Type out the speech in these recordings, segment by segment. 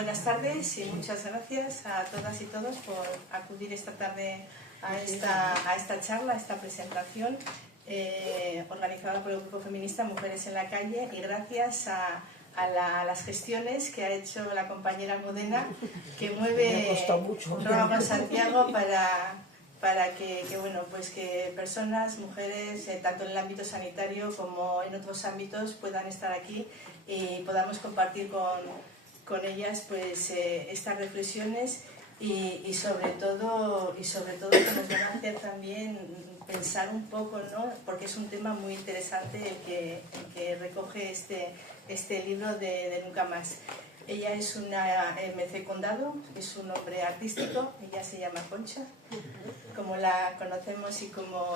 Buenas tardes y muchas gracias a todas y todos por acudir esta tarde a esta charla, a esta presentación organizada por el Grupo Feminista Mujeres en la Calle, y gracias a las gestiones que ha hecho la compañera Almudena, que mueve Roma Santiago para que personas, mujeres, tanto en el ámbito sanitario como en otros ámbitos, puedan estar aquí y podamos compartir con ellas estas reflexiones y sobre todo que nos van a hacer también pensar un poco, ¿no? Porque es un tema muy interesante el que recoge este libro de Nunca Más. Ella es una MC Condado, es un nombre artístico, ella se llama Concha, como la conocemos y como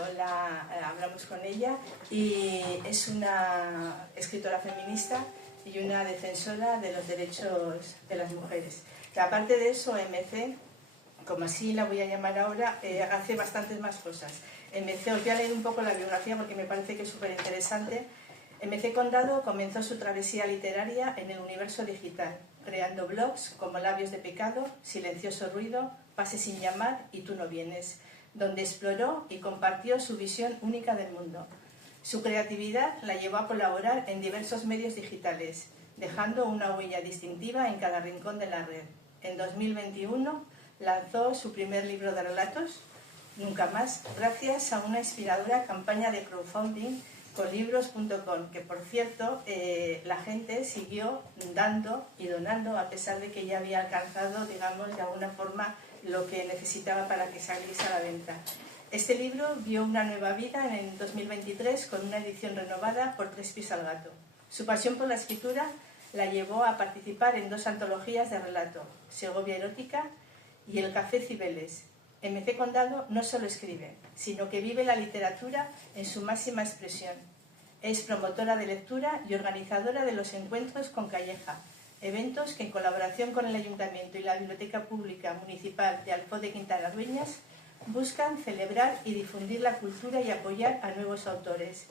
hablamos con ella, y es una escritora feminista y una defensora de los derechos de las mujeres. Que aparte de eso, MC, como así la voy a llamar ahora, hace bastantes más cosas. MC, os voy a leer un poco la biografía porque me parece que es súper interesante. MC Condado comenzó su travesía literaria en el universo digital, creando blogs como Labios de Pecado, Silencioso Ruido, Pase sin llamar y Tú no vienes, donde exploró y compartió su visión única del mundo. Su creatividad la llevó a colaborar en diversos medios digitales, dejando una huella distintiva en cada rincón de la red. En 2021 lanzó su primer libro de relatos, Nunca Más, gracias a una inspiradora campaña de crowdfunding con libros.com, que por cierto la gente siguió dando y donando a pesar de que ya había alcanzado, digamos, de alguna forma lo que necesitaba para que saliese a la venta. Este libro vio una nueva vida en el 2023 con una edición renovada por Tres Pies al Gato. Su pasión por la escritura la llevó a participar en 2 antologías de relato, Segovia Erótica y El Café Cibeles. MC Condado no solo escribe, sino que vive la literatura en su máxima expresión. Es promotora de lectura y organizadora de los encuentros con Calleja, eventos que en colaboración con el Ayuntamiento y la Biblioteca Pública Municipal de Alfoz de Quintana Dueñas buscan celebrar y difundir la cultura y apoyar a nuevos autores.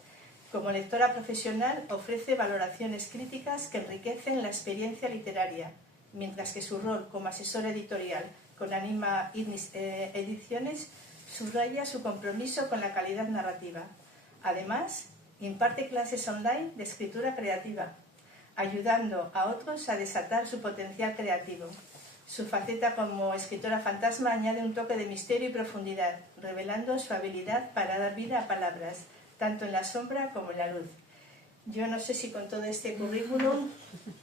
Como lectora profesional ofrece valoraciones críticas que enriquecen la experiencia literaria, mientras que su rol como asesora editorial con Anima Ediciones subraya su compromiso con la calidad narrativa. Además, imparte clases online de escritura creativa, ayudando a otros a desatar su potencial creativo. Su faceta como escritora fantasma añade un toque de misterio y profundidad, revelando su habilidad para dar vida a palabras, tanto en la sombra como en la luz. Yo no sé si con todo este currículum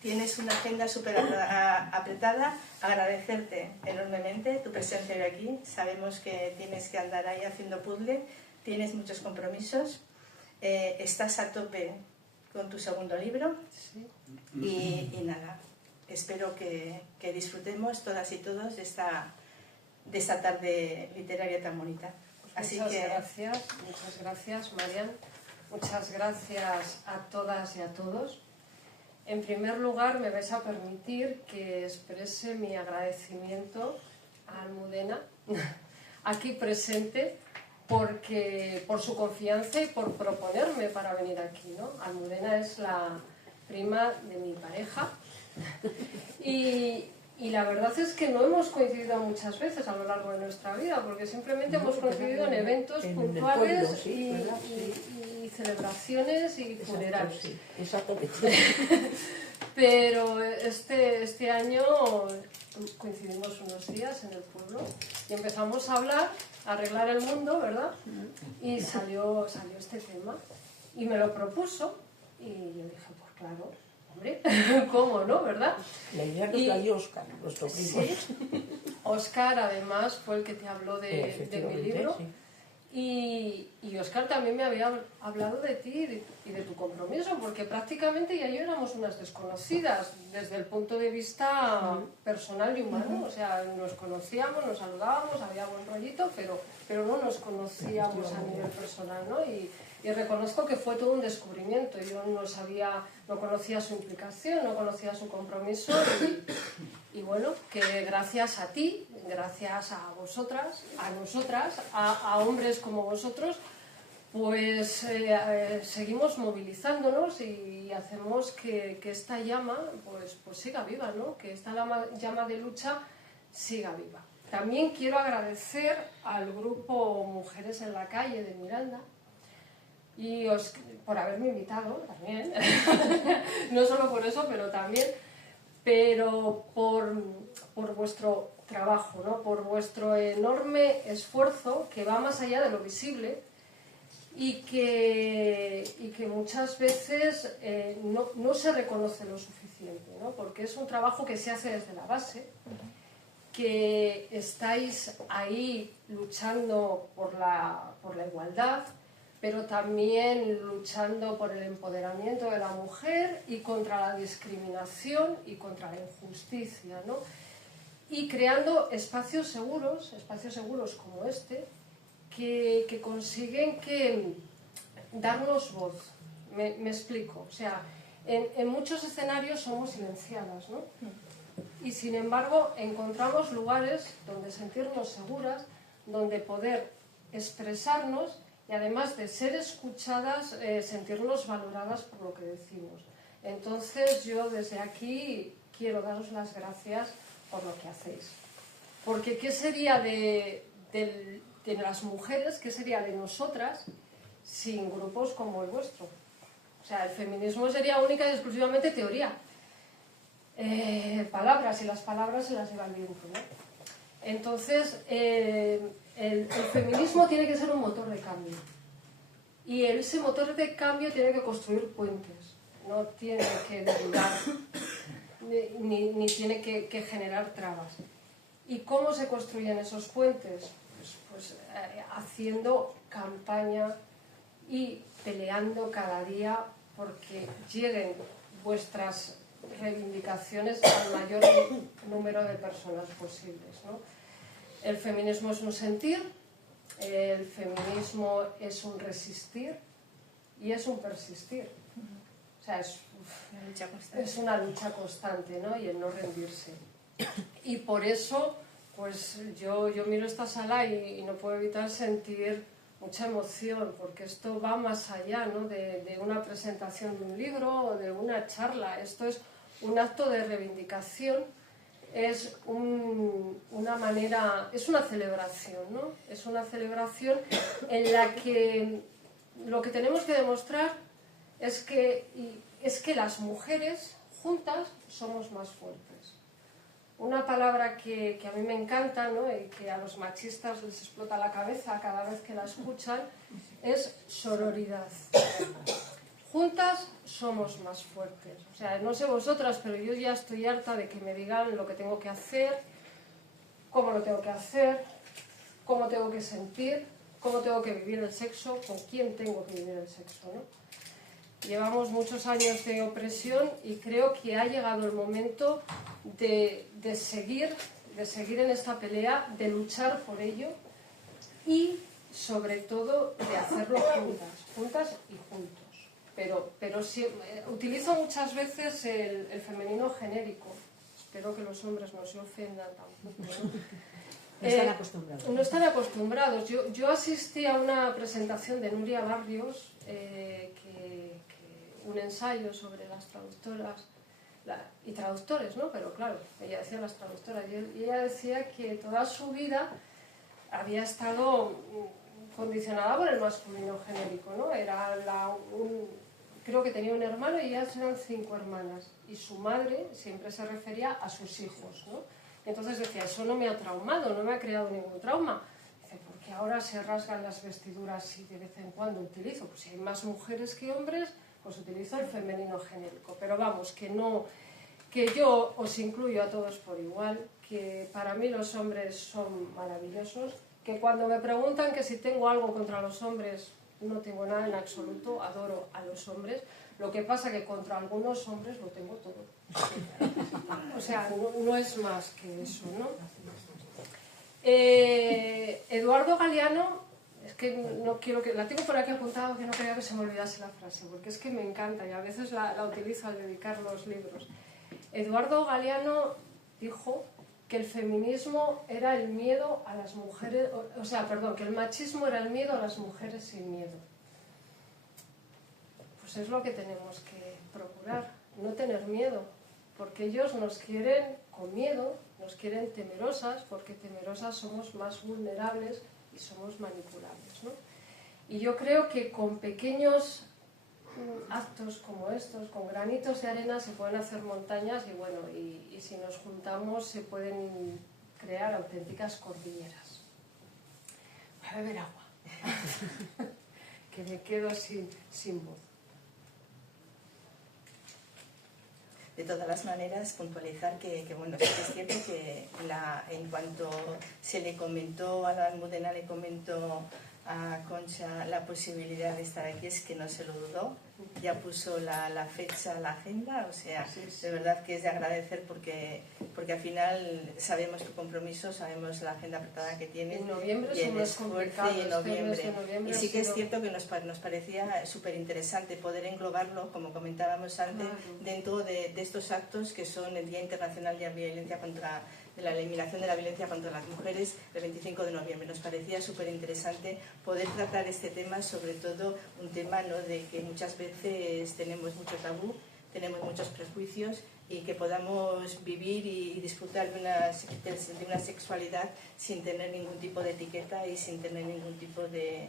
tienes una agenda súper apretada. Agradecerte enormemente tu presencia hoy aquí. Sabemos que tienes que andar ahí haciendo puzzle, tienes muchos compromisos, estás a tope con tu segundo libro y nada, espero que disfrutemos todas y todos de esta tarde literaria tan bonita. Muchas gracias, Marian. Muchas gracias a todas y a todos. En primer lugar, me vais a permitir que exprese mi agradecimiento a Almudena, aquí presente, por su confianza y por proponerme para venir aquí, ¿no? Almudena es la prima de mi pareja y la verdad es que no hemos coincidido muchas veces a lo largo de nuestra vida, porque simplemente hemos coincidido en eventos puntuales y celebraciones y funerales. Sí, exactamente. Pero este año coincidimos unos días en el pueblo y empezamos a hablar, a arreglar el mundo, ¿verdad? Y salió este tema y me lo propuso y yo dije, pues claro, hombre, ¿cómo no, verdad? La idea nos la dio Óscar, nuestro primo. Sí, Óscar además fue el que te habló de mi libro. Sí. Y Óscar también me había hablado de ti y de tu compromiso, porque prácticamente ya yo éramos unas desconocidas desde el punto de vista personal y humano. O sea, nos conocíamos, nos saludábamos, había buen rollito, pero no nos conocíamos a nivel personal, ¿no? Y reconozco que fue todo un descubrimiento. Yo no conocía su implicación, no conocía su compromiso y bueno, que gracias a ti, gracias a vosotras, a nosotras, a hombres como vosotros, pues seguimos movilizándonos y hacemos que esta llama pues siga viva, ¿no? Que esta llama de lucha siga viva. También quiero agradecer al grupo Mujeres en la Calle de Miranda y por haberme invitado también, no solo por eso, pero también, pero por vuestro trabajo, ¿no? Por vuestro enorme esfuerzo que va más allá de lo visible y que muchas veces no se reconoce lo suficiente, ¿no? Porque es un trabajo que se hace desde la base, que estáis ahí luchando por la igualdad, pero también luchando por el empoderamiento de la mujer y contra la discriminación y contra la injusticia, ¿no? Y creando espacios seguros como este, que consiguen darnos voz. Me explico. O sea, en muchos escenarios somos silenciadas, ¿no? Y sin embargo encontramos lugares donde sentirnos seguras, donde poder expresarnos y además de ser escuchadas, sentirnos valoradas por lo que decimos. Entonces yo desde aquí quiero daros las gracias por lo que hacéis. Porque ¿qué sería de las mujeres, qué sería de nosotras sin grupos como el vuestro? O sea, el feminismo sería única y exclusivamente teoría. Palabras, y las palabras se las lleva el viento, ¿no? Entonces, el feminismo tiene que ser un motor de cambio. Y ese motor de cambio tiene que construir puentes. No tiene que derribar, ni tiene que generar trabas. ¿Y cómo se construyen esos puentes? Pues haciendo campaña y peleando cada día porque lleguen vuestras reivindicaciones al mayor número de personas posibles, ¿no? El feminismo es un sentir, el feminismo es un resistir y es un persistir. O sea, es una lucha constante, ¿no? Y el no rendirse. Y por eso, pues yo miro esta sala y no puedo evitar sentir mucha emoción, porque esto va más allá, ¿no? de una presentación de un libro o de una charla. Esto es un acto de reivindicación, es una manera, es una celebración, ¿no? Es una celebración en la que lo que tenemos que demostrar es que las mujeres juntas somos más fuertes. Una palabra que a mí me encanta, ¿no? Y que a los machistas les explota la cabeza cada vez que la escuchan, es sororidad. Juntas somos más fuertes. O sea, no sé vosotras, pero yo ya estoy harta de que me digan lo que tengo que hacer, cómo lo tengo que hacer, cómo tengo que sentir, cómo tengo que vivir el sexo, con quién tengo que vivir el sexo, ¿no? Llevamos muchos años de opresión y creo que ha llegado el momento de seguir en esta pelea, de luchar por ello y, sobre todo, de hacerlo juntas y juntos. Pero sí, utilizo muchas veces el femenino genérico. Espero que los hombres no se ofendan tampoco, ¿no? No están acostumbrados. No están acostumbrados. Yo asistí a una presentación de Nuria Barrios, un ensayo sobre las traductoras y traductores, ¿no? Pero claro, ella decía las traductoras y ella decía que toda su vida había estado condicionada por el masculino genérico, ¿no? Creo que tenía un hermano y ellas eran 5 hermanas y su madre siempre se refería a sus hijos, ¿no? Entonces decía, eso no me ha traumado, no me ha creado ningún trauma. Dice, porque ahora se rasgan las vestiduras y de vez en cuando utilizo, pues si hay más mujeres que hombres, pues utilizo el femenino genérico. Pero vamos, que yo os incluyo a todos por igual, que para mí los hombres son maravillosos, que cuando me preguntan que si tengo algo contra los hombres, no tengo nada en absoluto, adoro a los hombres. Lo que pasa que contra algunos hombres lo tengo todo. O sea, no es más que eso, ¿no? Eduardo Galeano, es que no quiero que... La tengo por aquí apuntado, que no quería que se me olvidase la frase, porque es que me encanta y a veces la utilizo al dedicar los libros. Eduardo Galeano dijo que el feminismo era el miedo a las mujeres... O sea, perdón, que el machismo era el miedo a las mujeres sin miedo. pues es lo que tenemos que procurar, no tener miedo, porque ellos nos quieren con miedo, nos quieren temerosas, porque temerosas somos más vulnerables y somos manipulables, ¿no? Y yo creo que con pequeños actos como estos, con granitos de arena, se pueden hacer montañas y bueno, y si nos juntamos se pueden crear auténticas cordilleras. Voy a beber agua, que me quedo sin voz. De todas las maneras, puntualizar que bueno, sí que es cierto que en cuanto se le comentó a la Almudena, le comentó a Concha la posibilidad de estar aquí, es que no se lo dudó, ya puso la fecha, la agenda, o sea, de verdad que es de agradecer porque al final sabemos tu compromiso, sabemos la agenda apretada que tienes, en noviembre y el esfuerzo, y en noviembre. Y sí que es cierto que nos parecía súper interesante poder englobarlo, como comentábamos antes, dentro de estos actos que son el Día Internacional de la Eliminación de la Violencia contra las Mujeres, el 25 de noviembre. Nos parecía súper interesante poder tratar este tema, sobre todo un tema, ¿no?, de que muchas veces tenemos mucho tabú, tenemos muchos prejuicios, y que podamos vivir y disfrutar de una sexualidad sin tener ningún tipo de etiqueta y sin tener ningún tipo de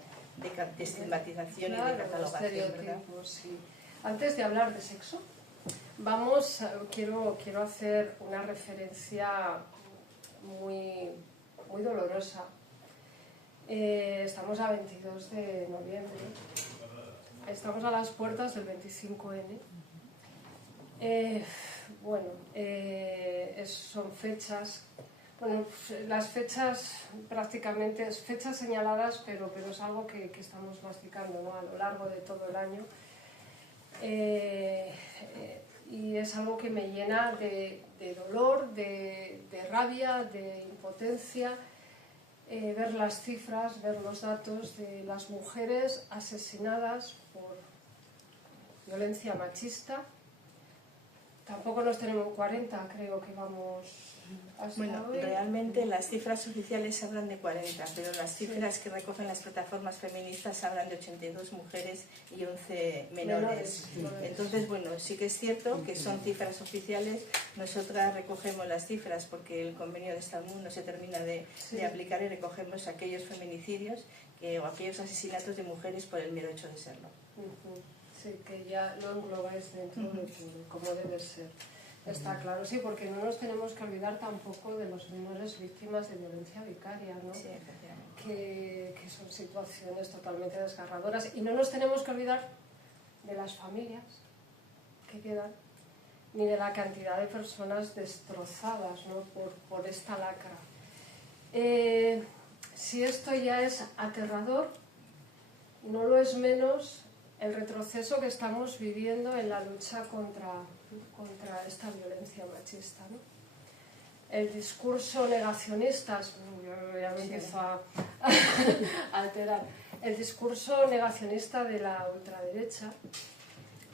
estigmatización, y de catalogación, ¿verdad? Sí. Antes de hablar de sexo, quiero hacer una referencia muy dolorosa. Estamos a 22 de noviembre, estamos a las puertas del 25N. Son fechas, las fechas prácticamente es fechas señaladas, pero es algo que estamos masticando, ¿no?, a lo largo de todo el año. Y es algo que me llena de dolor, de rabia, de impotencia, ver las cifras, ver los datos de las mujeres asesinadas por violencia machista. Tampoco nos tenemos 40, creo que vamos hasta hoy. Realmente las cifras oficiales hablan de 40, pero las cifras que recogen las plataformas feministas hablan de 82 mujeres y 11 menores. Entonces, bueno, sí que es cierto que son cifras oficiales. Nosotras recogemos las cifras porque el convenio de Estambul no se termina de aplicar, y recogemos aquellos feminicidios o aquellos asesinatos de mujeres por el mero hecho de serlo. Sí, que ya lo englobáis dentro de todo, como debe ser. Está claro, sí, porque no nos tenemos que olvidar tampoco de los menores víctimas de violencia vicaria, ¿no? Sí, efectivamente. Que son situaciones totalmente desgarradoras. Y no nos tenemos que olvidar de las familias que quedan, ni de la cantidad de personas destrozadas, ¿no?, por esta lacra. Si esto ya es aterrador, no lo es menos el retroceso que estamos viviendo en la lucha contra esta violencia machista, ¿no? El discurso negacionista, ya me empiezo a alterar, el discurso negacionista de la ultraderecha,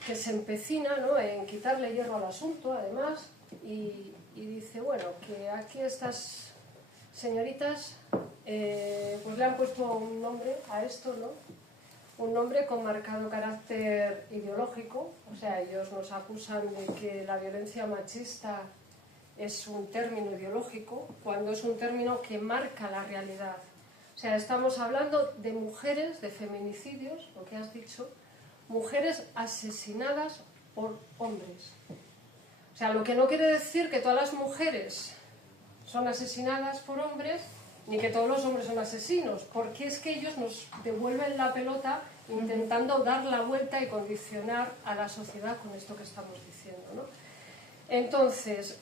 que se empecina, ¿no?, en quitarle hierro al asunto, además, y dice, bueno, que aquí estas señoritas pues le han puesto un nombre a esto, ¿no?, un nombre con marcado carácter ideológico. O sea, ellos nos acusan de que la violencia machista es un término ideológico, cuando es un término que marca la realidad. O sea, estamos hablando de mujeres, de feminicidios, lo que has dicho, mujeres asesinadas por hombres. O sea, lo que no quiere decir que todas las mujeres son asesinadas por hombres, ni que todos los hombres son asesinos, porque es que ellos nos devuelven la pelota intentando dar la vuelta y condicionar a la sociedad con esto que estamos diciendo, ¿no? Entonces,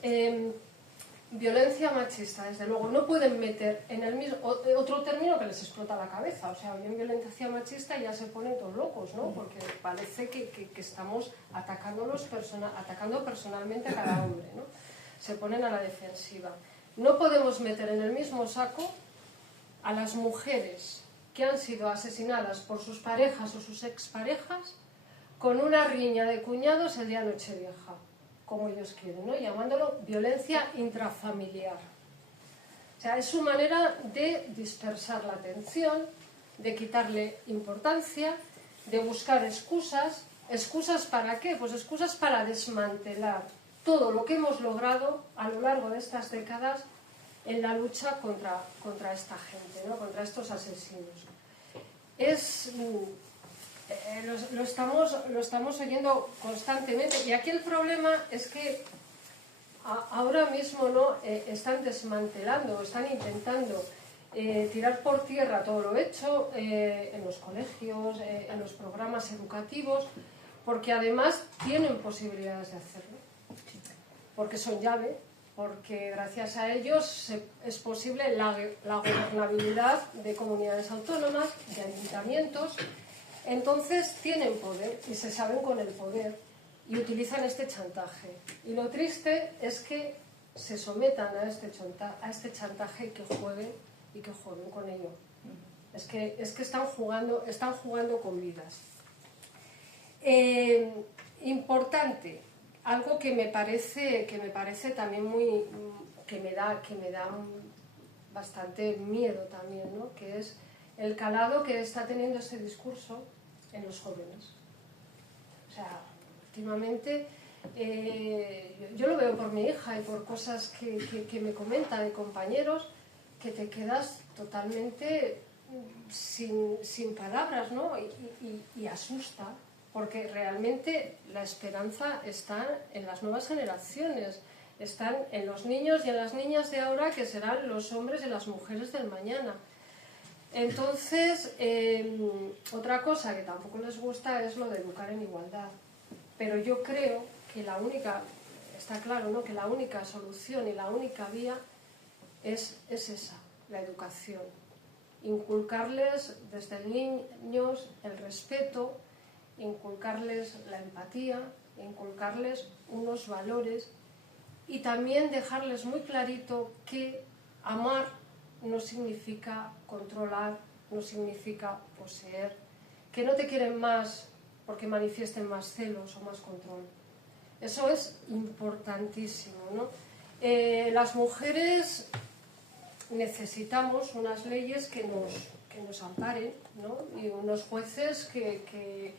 violencia machista, desde luego, no pueden meter en el mismo otro término que les explota la cabeza. O sea, hoy en violencia machista ya se ponen todos locos, ¿no?, porque parece que estamos atacando personalmente a cada hombre, ¿no? Se ponen a la defensiva. No podemos meter en el mismo saco a las mujeres que han sido asesinadas por sus parejas o sus exparejas con una riña de cuñados el día de Nochevieja, como ellos quieren, ¿no?, llamándolo violencia intrafamiliar. O sea, es su manera de dispersar la atención, de quitarle importancia, de buscar excusas ¿Excusas para qué? Pues excusas para desmantelar todo lo que hemos logrado a lo largo de estas décadas en la lucha contra esta gente, ¿no? Contra estos asesinos. Lo estamos oyendo constantemente, y aquí el problema es que ahora mismo, ¿no? Están desmantelando, están intentando tirar por tierra todo lo hecho en los colegios, en los programas educativos, porque además tienen posibilidades de hacerlo, porque son llave, porque gracias a ellos es posible la gobernabilidad de comunidades autónomas, de ayuntamientos. Entonces tienen poder y se saben con el poder y utilizan este chantaje. Y lo triste es que se sometan a este chantaje y que jueguen con ello. Es que están jugando con vidas. Importante, algo que me parece también que me da bastante miedo también, ¿no? Que es el calado que está teniendo este discurso en los jóvenes. O sea, últimamente yo lo veo por mi hija y por cosas que me comentan de compañeros, que te quedas totalmente sin palabras, ¿no? Y asusta, porque realmente la esperanza está en las nuevas generaciones, están en los niños y en las niñas de ahora, que serán los hombres y las mujeres del mañana. Entonces, otra cosa que tampoco les gusta es lo de educar en igualdad. Pero yo creo que está claro, ¿no?, que la única solución y la única vía es esa, la educación. Inculcarles desde niños el respeto, inculcarles la empatía, inculcarles unos valores y también dejarles muy clarito que amar no significa controlar, no significa poseer, que no te quieren más porque manifiesten más celos o más control. Eso es importantísimo, ¿no? Las mujeres necesitamos unas leyes que nos amparen, ¿no? Y unos jueces que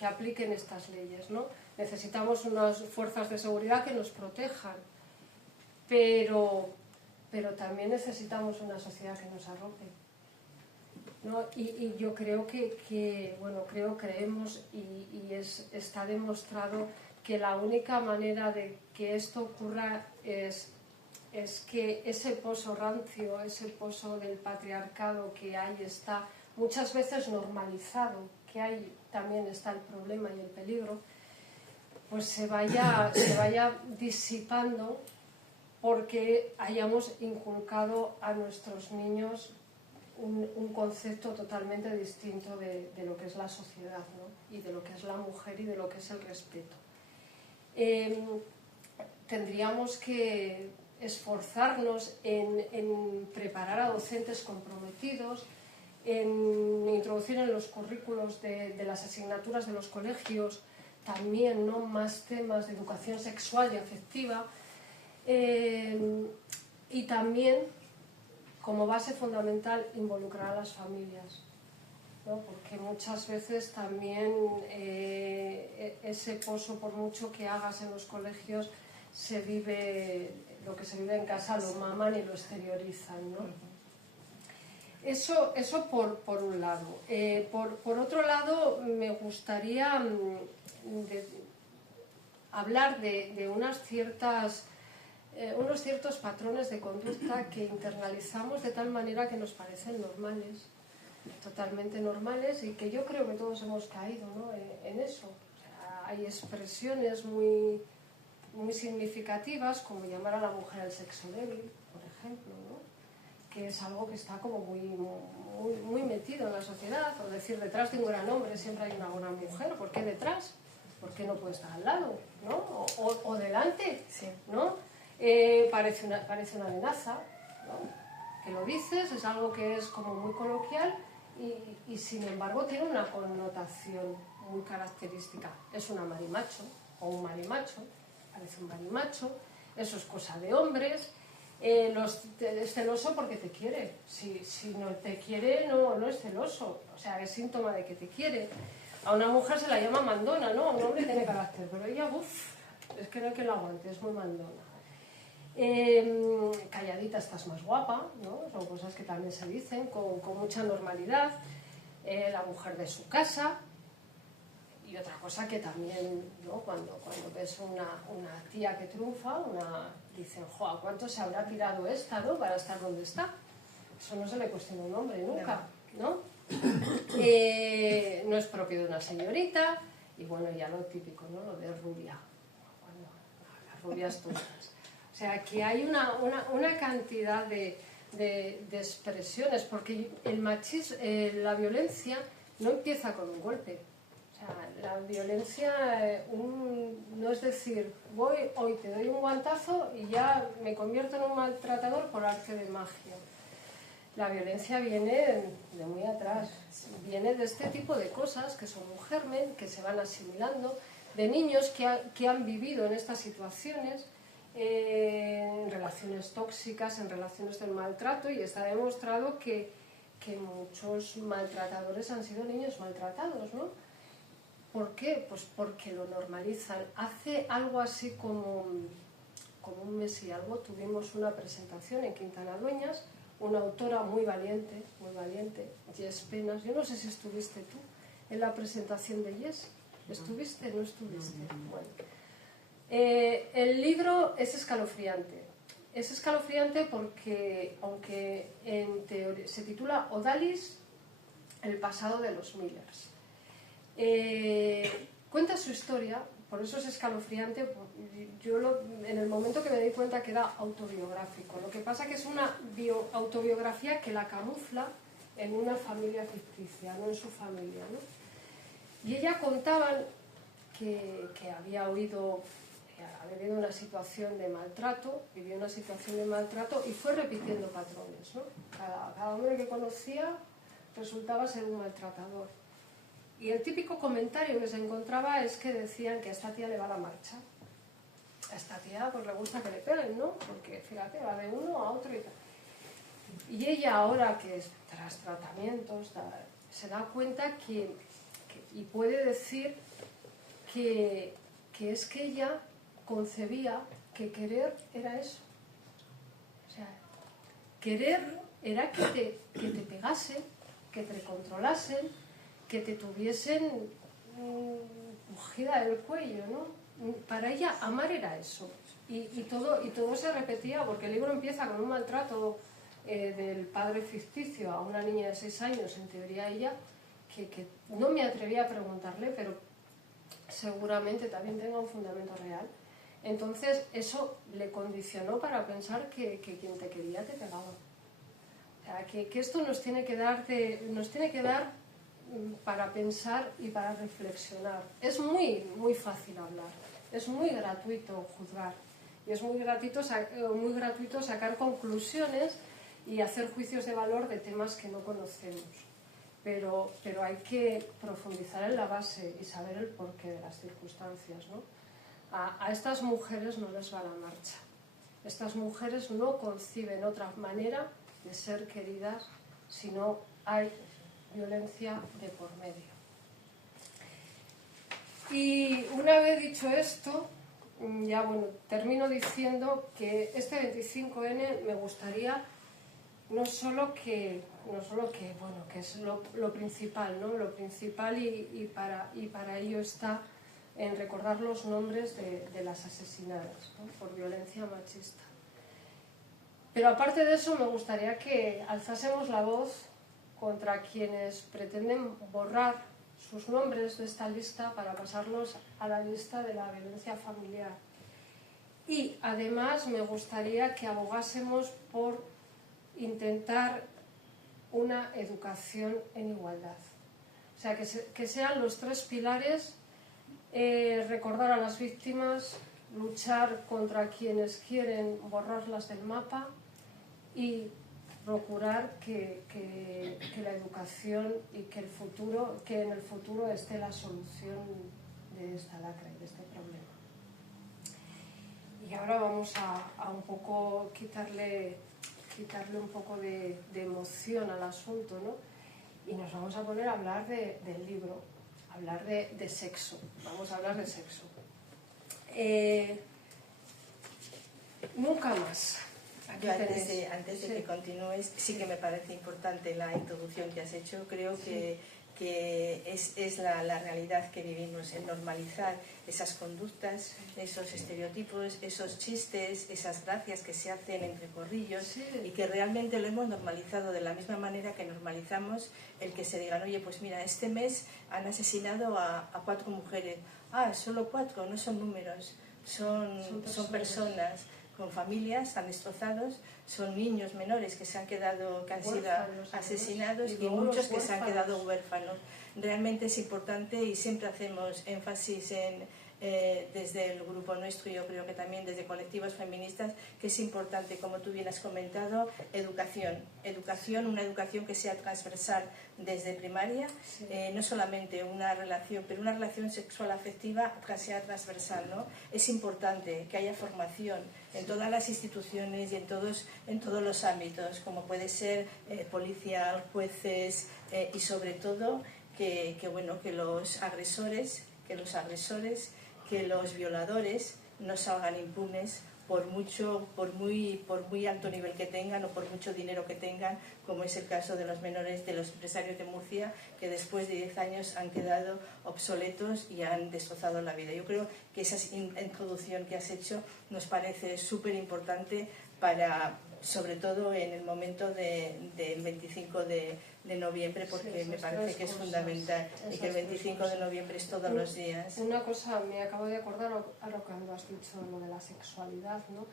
apliquen estas leyes, ¿no? Necesitamos unas fuerzas de seguridad que nos protejan, pero también necesitamos una sociedad que nos arrope, ¿no? Y yo creo creemos y está demostrado que la única manera de que esto ocurra es que ese pozo rancio, ese pozo del patriarcado que ahí está, muchas veces normalizado, que ahí también está el problema y el peligro, pues se vaya disipando, porque hayamos inculcado a nuestros niños un concepto totalmente distinto de lo que es la sociedad, ¿no? Y de lo que es la mujer y de lo que es el respeto. Tendríamos que esforzarnos en preparar a docentes comprometidos, en introducir en los currículos de las asignaturas de los colegios también, ¿no?, más temas de educación sexual y afectiva, y también, como base fundamental, involucrar a las familias, ¿no? Porque muchas veces también ese pozo, por mucho que hagas en los colegios, lo que se vive en casa lo maman y lo exteriorizan, ¿no? Eso por un lado. Por otro lado, me gustaría hablar de unos ciertos patrones de conducta que internalizamos de tal manera que nos parecen normales, totalmente normales, y que yo creo que todos hemos caído, ¿no?, en eso. O sea, hay expresiones muy significativas, como llamar a la mujer el sexo débil, por ejemplo, ¿no?, que es algo que está como muy metido en la sociedad, o decir, detrás de un gran hombre siempre hay una gran mujer. ¿Por qué detrás? ¿Por qué no puede estar al lado, ¿no? O delante, Sí. ¿no? Parece una amenaza, ¿no? Que lo dices, es algo que es como muy coloquial y sin embargo tiene una connotación muy característica. Es una marimacho o un marimacho, parece un marimacho, eso es cosa de hombres. Es celoso porque te quiere. Si no te quiere, no es celoso. O sea, es síntoma de que te quiere. A una mujer se la llama mandona, ¿no? Un hombre tiene carácter, pero ella, es que no hay que lo aguante, es muy mandona. Calladita estás más guapa, ¿no? Son cosas que también se dicen con mucha normalidad. La mujer de su casa. Y otra cosa que también, ¿no? Cuando ves una tía que triunfa, dicen, ¡joa! ¿Cuánto se habrá tirado esta, ¿no? Para estar donde está? Eso no se le cuestiona a un hombre nunca, ¿no? No es propio de una señorita. Y bueno, ya lo típico, ¿no? Lo de rubia. Bueno, las rubias todas. O sea, que hay una cantidad de expresiones, porque el machismo, la violencia no empieza con un golpe. O sea, la violencia no es decir, hoy te doy un guantazo y ya me convierto en un maltratador por arte de magia. La violencia viene de muy atrás, viene de este tipo de cosas que son un germen, que se van asimilando, de niños que han vivido en estas situaciones, en relaciones tóxicas, en relaciones del maltrato, y está demostrado que muchos maltratadores han sido niños maltratados, ¿no? ¿Por qué? Pues porque lo normalizan. Hace algo así como un mes y algo tuvimos una presentación en Quintana Dueñas, una autora muy valiente, Jess Penas. Yo no sé si estuviste tú en la presentación de Jess. ¿Estuviste? ¿No estuviste? Bueno. El libro es escalofriante. Es escalofriante porque, aunque en teoría se titula Odalis, el pasado de los Millers. Cuenta su historia, por eso es escalofriante. Yo en el momento que me di cuenta que era autobiográfico, lo que pasa que es una autobiografía que la camufla en una familia ficticia, no en su familia, ¿no? Y ella contaba que había vivido una situación de maltrato, vivió una situación de maltrato y fue repitiendo patrones, ¿no? Cada hombre que conocía resultaba ser un maltratador. Y el típico comentario que se encontraba es que decían que a esta tía le va la marcha. A esta tía pues le gusta que le peguen, ¿no? Porque fíjate, va de uno a otro y tal. Y ella ahora que tras tratamientos se da cuenta y puede decir que es que ella concebía que querer era eso. O sea, querer era que te pegasen, que te controlasen, que te tuviesen cogida del cuello, ¿no? Para ella amar era eso. Y todo se repetía, porque el libro empieza con un maltrato del padre ficticio a una niña de 6 años, en teoría ella, que no me atreví a preguntarle, pero seguramente también tenga un fundamento real. Entonces eso le condicionó para pensar que quien te quería te pegaba. O sea, que esto nos tiene que dar para pensar y para reflexionar. Es muy, muy fácil hablar, es muy gratuito juzgar y es muy gratuito sacar conclusiones y hacer juicios de valor de temas que no conocemos. Pero hay que profundizar en la base y saber el porqué de las circunstancias, ¿no? A estas mujeres no les va la marcha. Estas mujeres no conciben otra manera de ser queridas si no hay violencia de por medio. Y una vez dicho esto, ya bueno, termino diciendo que este 25N me gustaría no solo que es lo principal, ¿no? Lo principal y para ello está en recordar los nombres de las asesinadas, ¿no? Por violencia machista. Pero aparte de eso me gustaría que alzásemos la voz contra quienes pretenden borrar sus nombres de esta lista para pasarlos a la lista de la violencia familiar. Y además me gustaría que abogásemos por intentar una educación en igualdad. O sea, que sean los 3 pilares: recordar a las víctimas, luchar contra quienes quieren borrarlas del mapa y procurar que la educación y que en el futuro esté la solución de esta lacra y de este problema. Y y ahora vamos a un poco quitarle un poco de emoción al asunto, ¿no? Y nos vamos a poner a hablar del libro, a hablar de sexo. Vamos a hablar de sexo. Nunca más. Yo antes de que continúes, sí que me parece importante la introducción que has hecho. Creo que es la realidad que vivimos, el normalizar esas conductas, esos estereotipos, esos chistes, esas gracias que se hacen entre corrillos, y que realmente lo hemos normalizado de la misma manera que normalizamos el que se digan, oye, pues mira, este mes han asesinado a 4 mujeres. Ah, solo 4, no son números, son personas con familias, están destrozados, son niños menores que se han quedado, que han sido asesinados, y muchos que se han quedado huérfanos. Realmente es importante, y siempre hacemos énfasis desde el grupo nuestro, y yo creo que también desde colectivos feministas, que es importante, como tú bien has comentado, educación, una educación que sea transversal desde primaria, no solamente una relación, pero una relación sexual afectiva que sea transversal, ¿no? Es importante que haya formación en todas las instituciones y en todos los ámbitos, como puede ser policial, jueces, y sobre todo que los agresores, que los violadores no salgan impunes por muy alto nivel que tengan o por mucho dinero que tengan, como es el caso de los menores de los empresarios de Murcia, que después de 10 años han quedado obsoletos y han destrozado la vida. Yo creo que esa introducción que has hecho nos parece súper importante sobre todo en el momento del 25 de noviembre, porque me parece que es fundamental, y que el 25 de noviembre es todos los días. Una cosa, me acabo de acordar ahora cuando has dicho lo de la sexualidad, ¿no?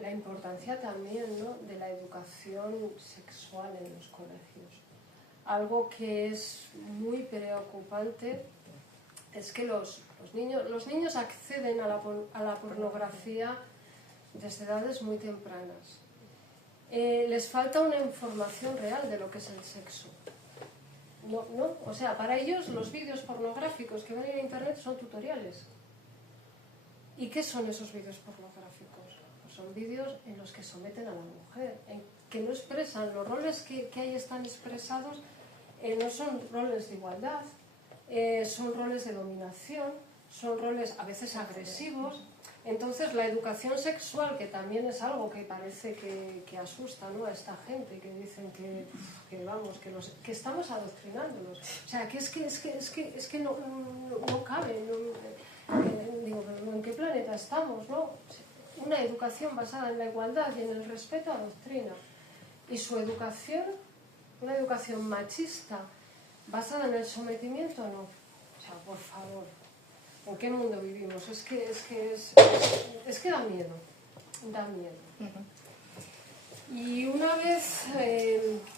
La importancia también, ¿no?, de la educación sexual en los colegios. Algo que es muy preocupante es que los niños acceden a la pornografía desde edades muy tempranas. Les falta una información real de lo que es el sexo. No, o sea, para ellos los vídeos pornográficos que ven en internet son tutoriales. ¿Y qué son esos vídeos pornográficos? Pues son vídeos en los que someten a la mujer, en que no expresan los roles que ahí están expresados, no son roles de igualdad, son roles de dominación, son roles a veces agresivos. Entonces la educación sexual, que también es algo que parece que asusta, ¿no?, a esta gente, que dicen que estamos adoctrinándolos, o sea, que es que no cabe, digo, pero ¿en qué planeta estamos, no? Una educación basada en la igualdad y en el respeto adoctrina, y su educación, una educación machista basada en el sometimiento, no. O sea, por favor, ¿en qué mundo vivimos? Es que da miedo, da miedo. Y una vez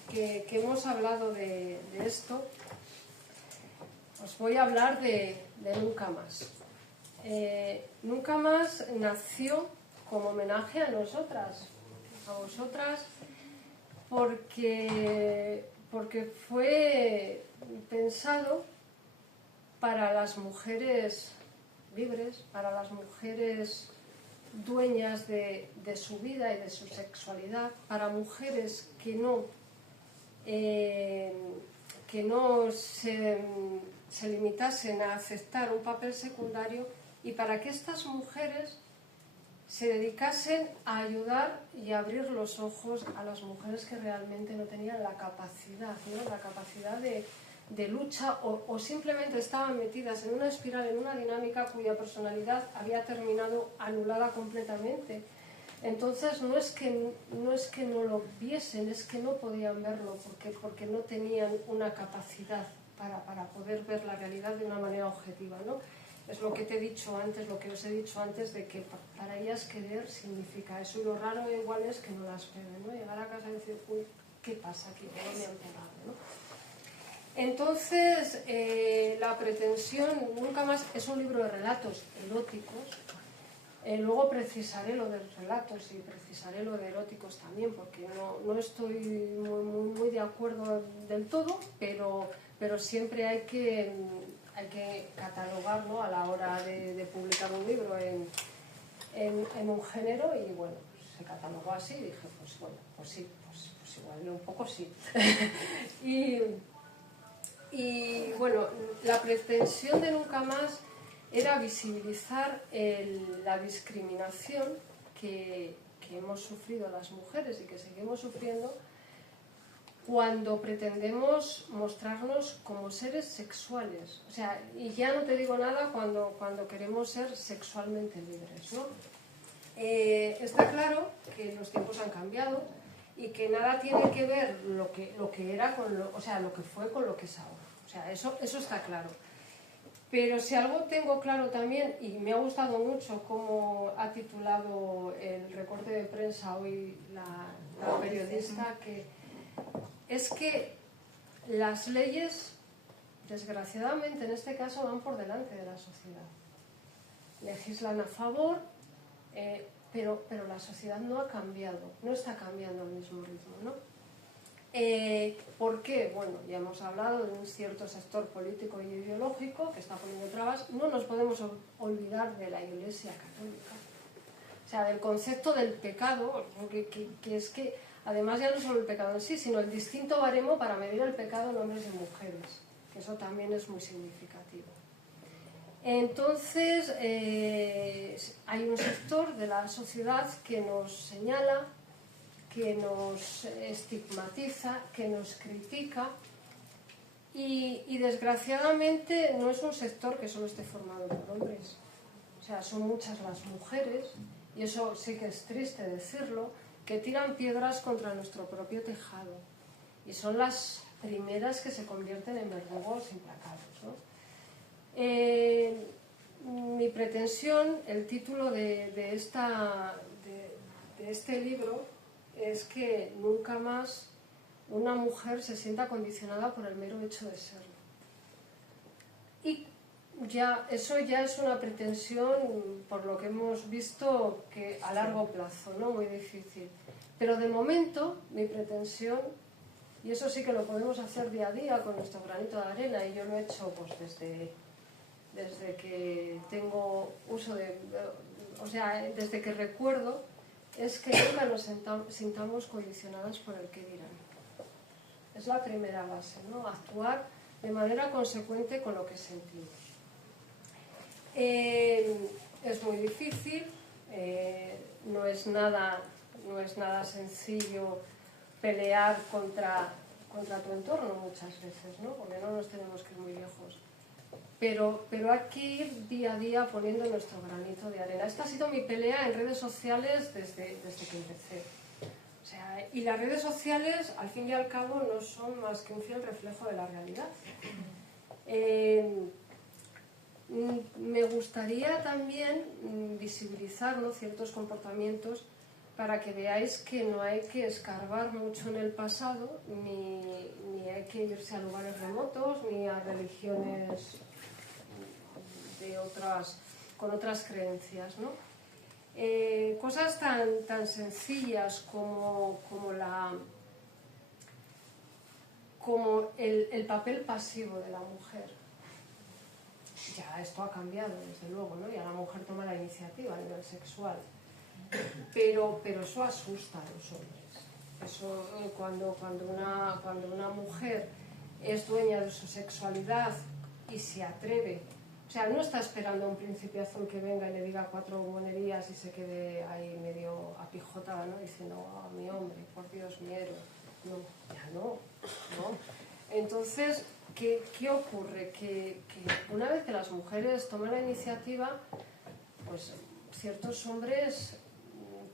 que hemos hablado de esto, os voy a hablar de Nunca Más. Nunca Más nació como homenaje a nosotras, porque fue pensado para las mujeres libres, para las mujeres dueñas de su vida y de su sexualidad, para mujeres que no se limitasen a aceptar un papel secundario, y para que estas mujeres se dedicasen a ayudar y a abrir los ojos a las mujeres que realmente no tenían la capacidad, ¿no?, la capacidad de lucha, o simplemente estaban metidas en una espiral, en una dinámica cuya personalidad había terminado anulada completamente. Entonces no es que no lo viesen, es que no podían verlo porque no tenían una capacidad para poder ver la realidad de una manera objetiva, ¿no? Es lo que te he dicho antes, lo que os he dicho antes, de que para ellas querer significa eso, y lo raro igual es que no las ven, ¿no? Llegar a casa y decir, uy, ¿qué pasa aquí? No me han pegado, ¿no? Entonces, la pretensión, Nunca Más, es un libro de relatos eróticos. Luego precisaré lo de relatos y precisaré lo de eróticos también, porque no estoy muy de acuerdo del todo, pero siempre hay que catalogar, ¿no?, a la hora de publicar un libro en un género y bueno, se catalogó así y dije, pues bueno, pues sí, pues igual un poco sí. y bueno, la pretensión de Nunca Más era visibilizar la discriminación que hemos sufrido las mujeres y que seguimos sufriendo cuando pretendemos mostrarnos como seres sexuales. O sea, y ya no te digo nada cuando queremos ser sexualmente libres, ¿no? Está claro que los tiempos han cambiado y que nada tiene que ver lo que era con lo que fue con lo que es ahora. O sea, eso está claro. Pero si algo tengo claro también, y me ha gustado mucho cómo ha titulado el recorte de prensa hoy la periodista, que es que las leyes, desgraciadamente en este caso, van por delante de la sociedad. Legislan a favor, pero la sociedad no ha cambiado, no está cambiando al mismo ritmo, ¿no? ¿Por qué? Bueno, ya hemos hablado de un cierto sector político y ideológico que está poniendo trabas. No nos podemos olvidar de la Iglesia Católica. O sea, del concepto del pecado, que es que además ya no solo el pecado en sí, sino el distinto baremo para medir el pecado en hombres y mujeres, que eso también es muy significativo. Entonces, hay un sector de la sociedad que nos señala, que nos estigmatiza, que nos critica y desgraciadamente no es un sector que solo esté formado por hombres. O sea, son muchas las mujeres, y eso sí que es triste decirlo, que tiran piedras contra nuestro propio tejado y son las primeras que se convierten en verdugos implacables, ¿no? Mi pretensión, el título de este libro es que nunca más una mujer se sienta condicionada por el mero hecho de serlo. Y eso ya es una pretensión, por lo que hemos visto, que a largo plazo, ¿no? Muy difícil. Pero de momento, mi pretensión, y eso sí que lo podemos hacer día a día con nuestro granito de arena, y yo lo he hecho pues desde que tengo uso desde que recuerdo, es que nunca nos sintamos condicionadas por el que dirán. Es la primera base, ¿no? Actuar de manera consecuente con lo que sentimos. Es muy difícil, no es nada sencillo pelear contra tu entorno muchas veces, ¿no? Porque no nos tenemos que ir muy lejos. Pero hay que ir día a día poniendo nuestro granito de arena. Esta ha sido mi pelea en redes sociales desde que empecé. O sea, y las redes sociales, al fin y al cabo, no son más que un fiel reflejo de la realidad. Me gustaría también visibilizar, ¿no?, ciertos comportamientos para que veáis que no hay que escarbar mucho en el pasado, ni hay que irse a lugares remotos, ni a religiones con otras creencias, ¿no? Cosas tan sencillas como el papel pasivo de la mujer. Ya esto ha cambiado, desde luego, ¿no? Ya la mujer toma la iniciativa a nivel sexual. Pero eso asusta a los hombres. Eso, cuando una mujer es dueña de su sexualidad y se atreve, o sea, no está esperando a un príncipe azul que venga y le diga 4 monerías y se quede ahí medio apijotada, ¿no? Diciendo, oh, mi hombre, por Dios, mi héroe. No, ya no. Entonces, ¿qué ocurre? Que una vez que las mujeres toman la iniciativa, pues ciertos hombres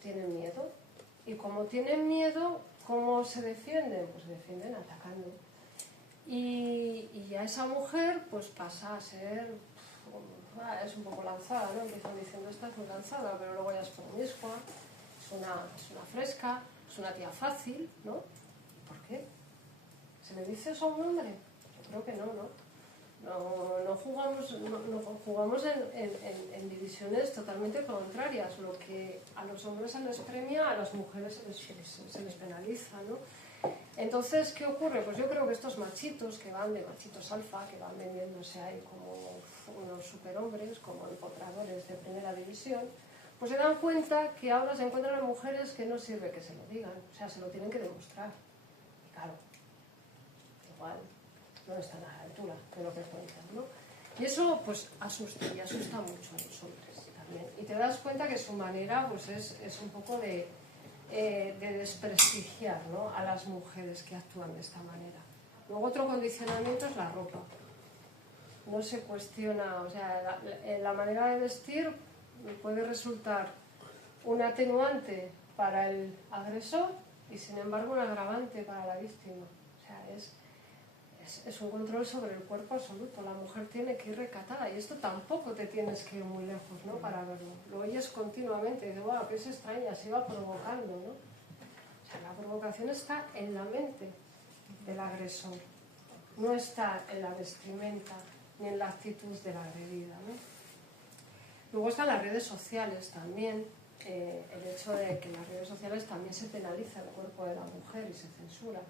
tienen miedo. Y como tienen miedo, ¿cómo se defienden? Pues se defienden atacando. Y ya esa mujer pues pasa a ser, es un poco lanzada, ¿no? Empiezan diciendo, esta es muy lanzada, pero luego ya es promiscua, es una fresca, es una tía fácil, ¿no? ¿Por qué? ¿Se le dice eso a un hombre? Yo creo que no jugamos en divisiones totalmente contrarias. Lo que a los hombres se les premia, a las mujeres se les penaliza, ¿no? Entonces, ¿qué ocurre? Pues yo creo que estos machitos que van de machitos alfa, que van vendiéndose ahí como unos superhombres, como empotradores de primera división, pues se dan cuenta que ahora se encuentran mujeres que no sirve que se lo digan, o sea, se lo tienen que demostrar. Y claro, igual no están a la altura de lo que cuentan, ¿no? Y eso pues asusta, y asusta mucho a los hombres también. Y te das cuenta que su manera pues es un poco de desprestigiar, ¿no?, a las mujeres que actúan de esta manera. Luego otro condicionamiento es la ropa. No se cuestiona, o sea, la manera de vestir puede resultar un atenuante para el agresor y sin embargo un agravante para la víctima. O sea, es un control sobre el cuerpo absoluto. La mujer tiene que ir recatada y esto tampoco te tienes que ir muy lejos, ¿no?, para verlo. Lo oyes continuamente y dices, wow, qué se extraña, se va provocando, ¿no? O sea, la provocación está en la mente del agresor, no está en la vestimenta ni en la actitud de la agredida, ¿no? Luego están las redes sociales también, el hecho de que en las redes sociales también se penaliza el cuerpo de la mujer y se censura.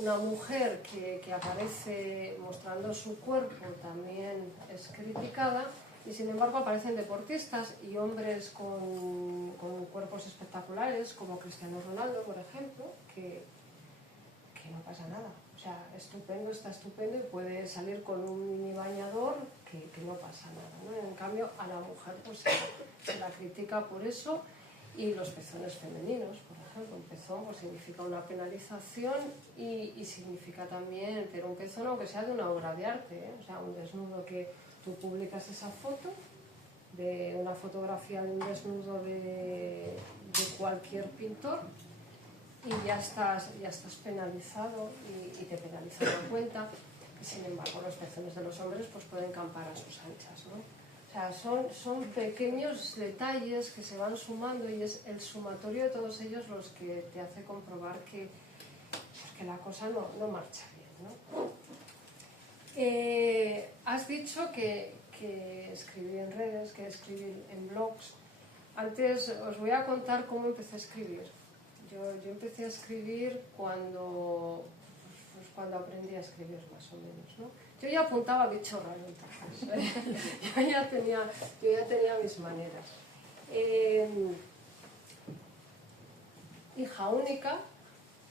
Una mujer que aparece mostrando su cuerpo también es criticada y sin embargo aparecen deportistas y hombres con cuerpos espectaculares como Cristiano Ronaldo, por ejemplo, que no pasa nada. O sea, está estupendo y puede salir con un mini bañador que no pasa nada, ¿no? En cambio, a la mujer pues se la critica por eso. Y los pezones femeninos, por ejemplo, un pezón pues significa una penalización y significa también tener un pezón aunque sea de una obra de arte, ¿eh? O sea, un desnudo que tú publicas esa foto, de una fotografía de un desnudo de cualquier pintor y ya estás penalizado y te penalizan la cuenta. Y sin embargo, los pezones de los hombres pues pueden campar a sus anchas, ¿no? O sea, son pequeños detalles que se van sumando y es el sumatorio de todos ellos los que te hace comprobar que la cosa no marcha bien, ¿no? Has dicho que escribir en redes, que escribir en blogs. Antes os voy a contar cómo empecé a escribir. Yo empecé a escribir cuando aprendí a escribir más o menos, ¿no? Yo ya apuntaba bicho raro entonces, yo ya tenía mis maneras. Hija única,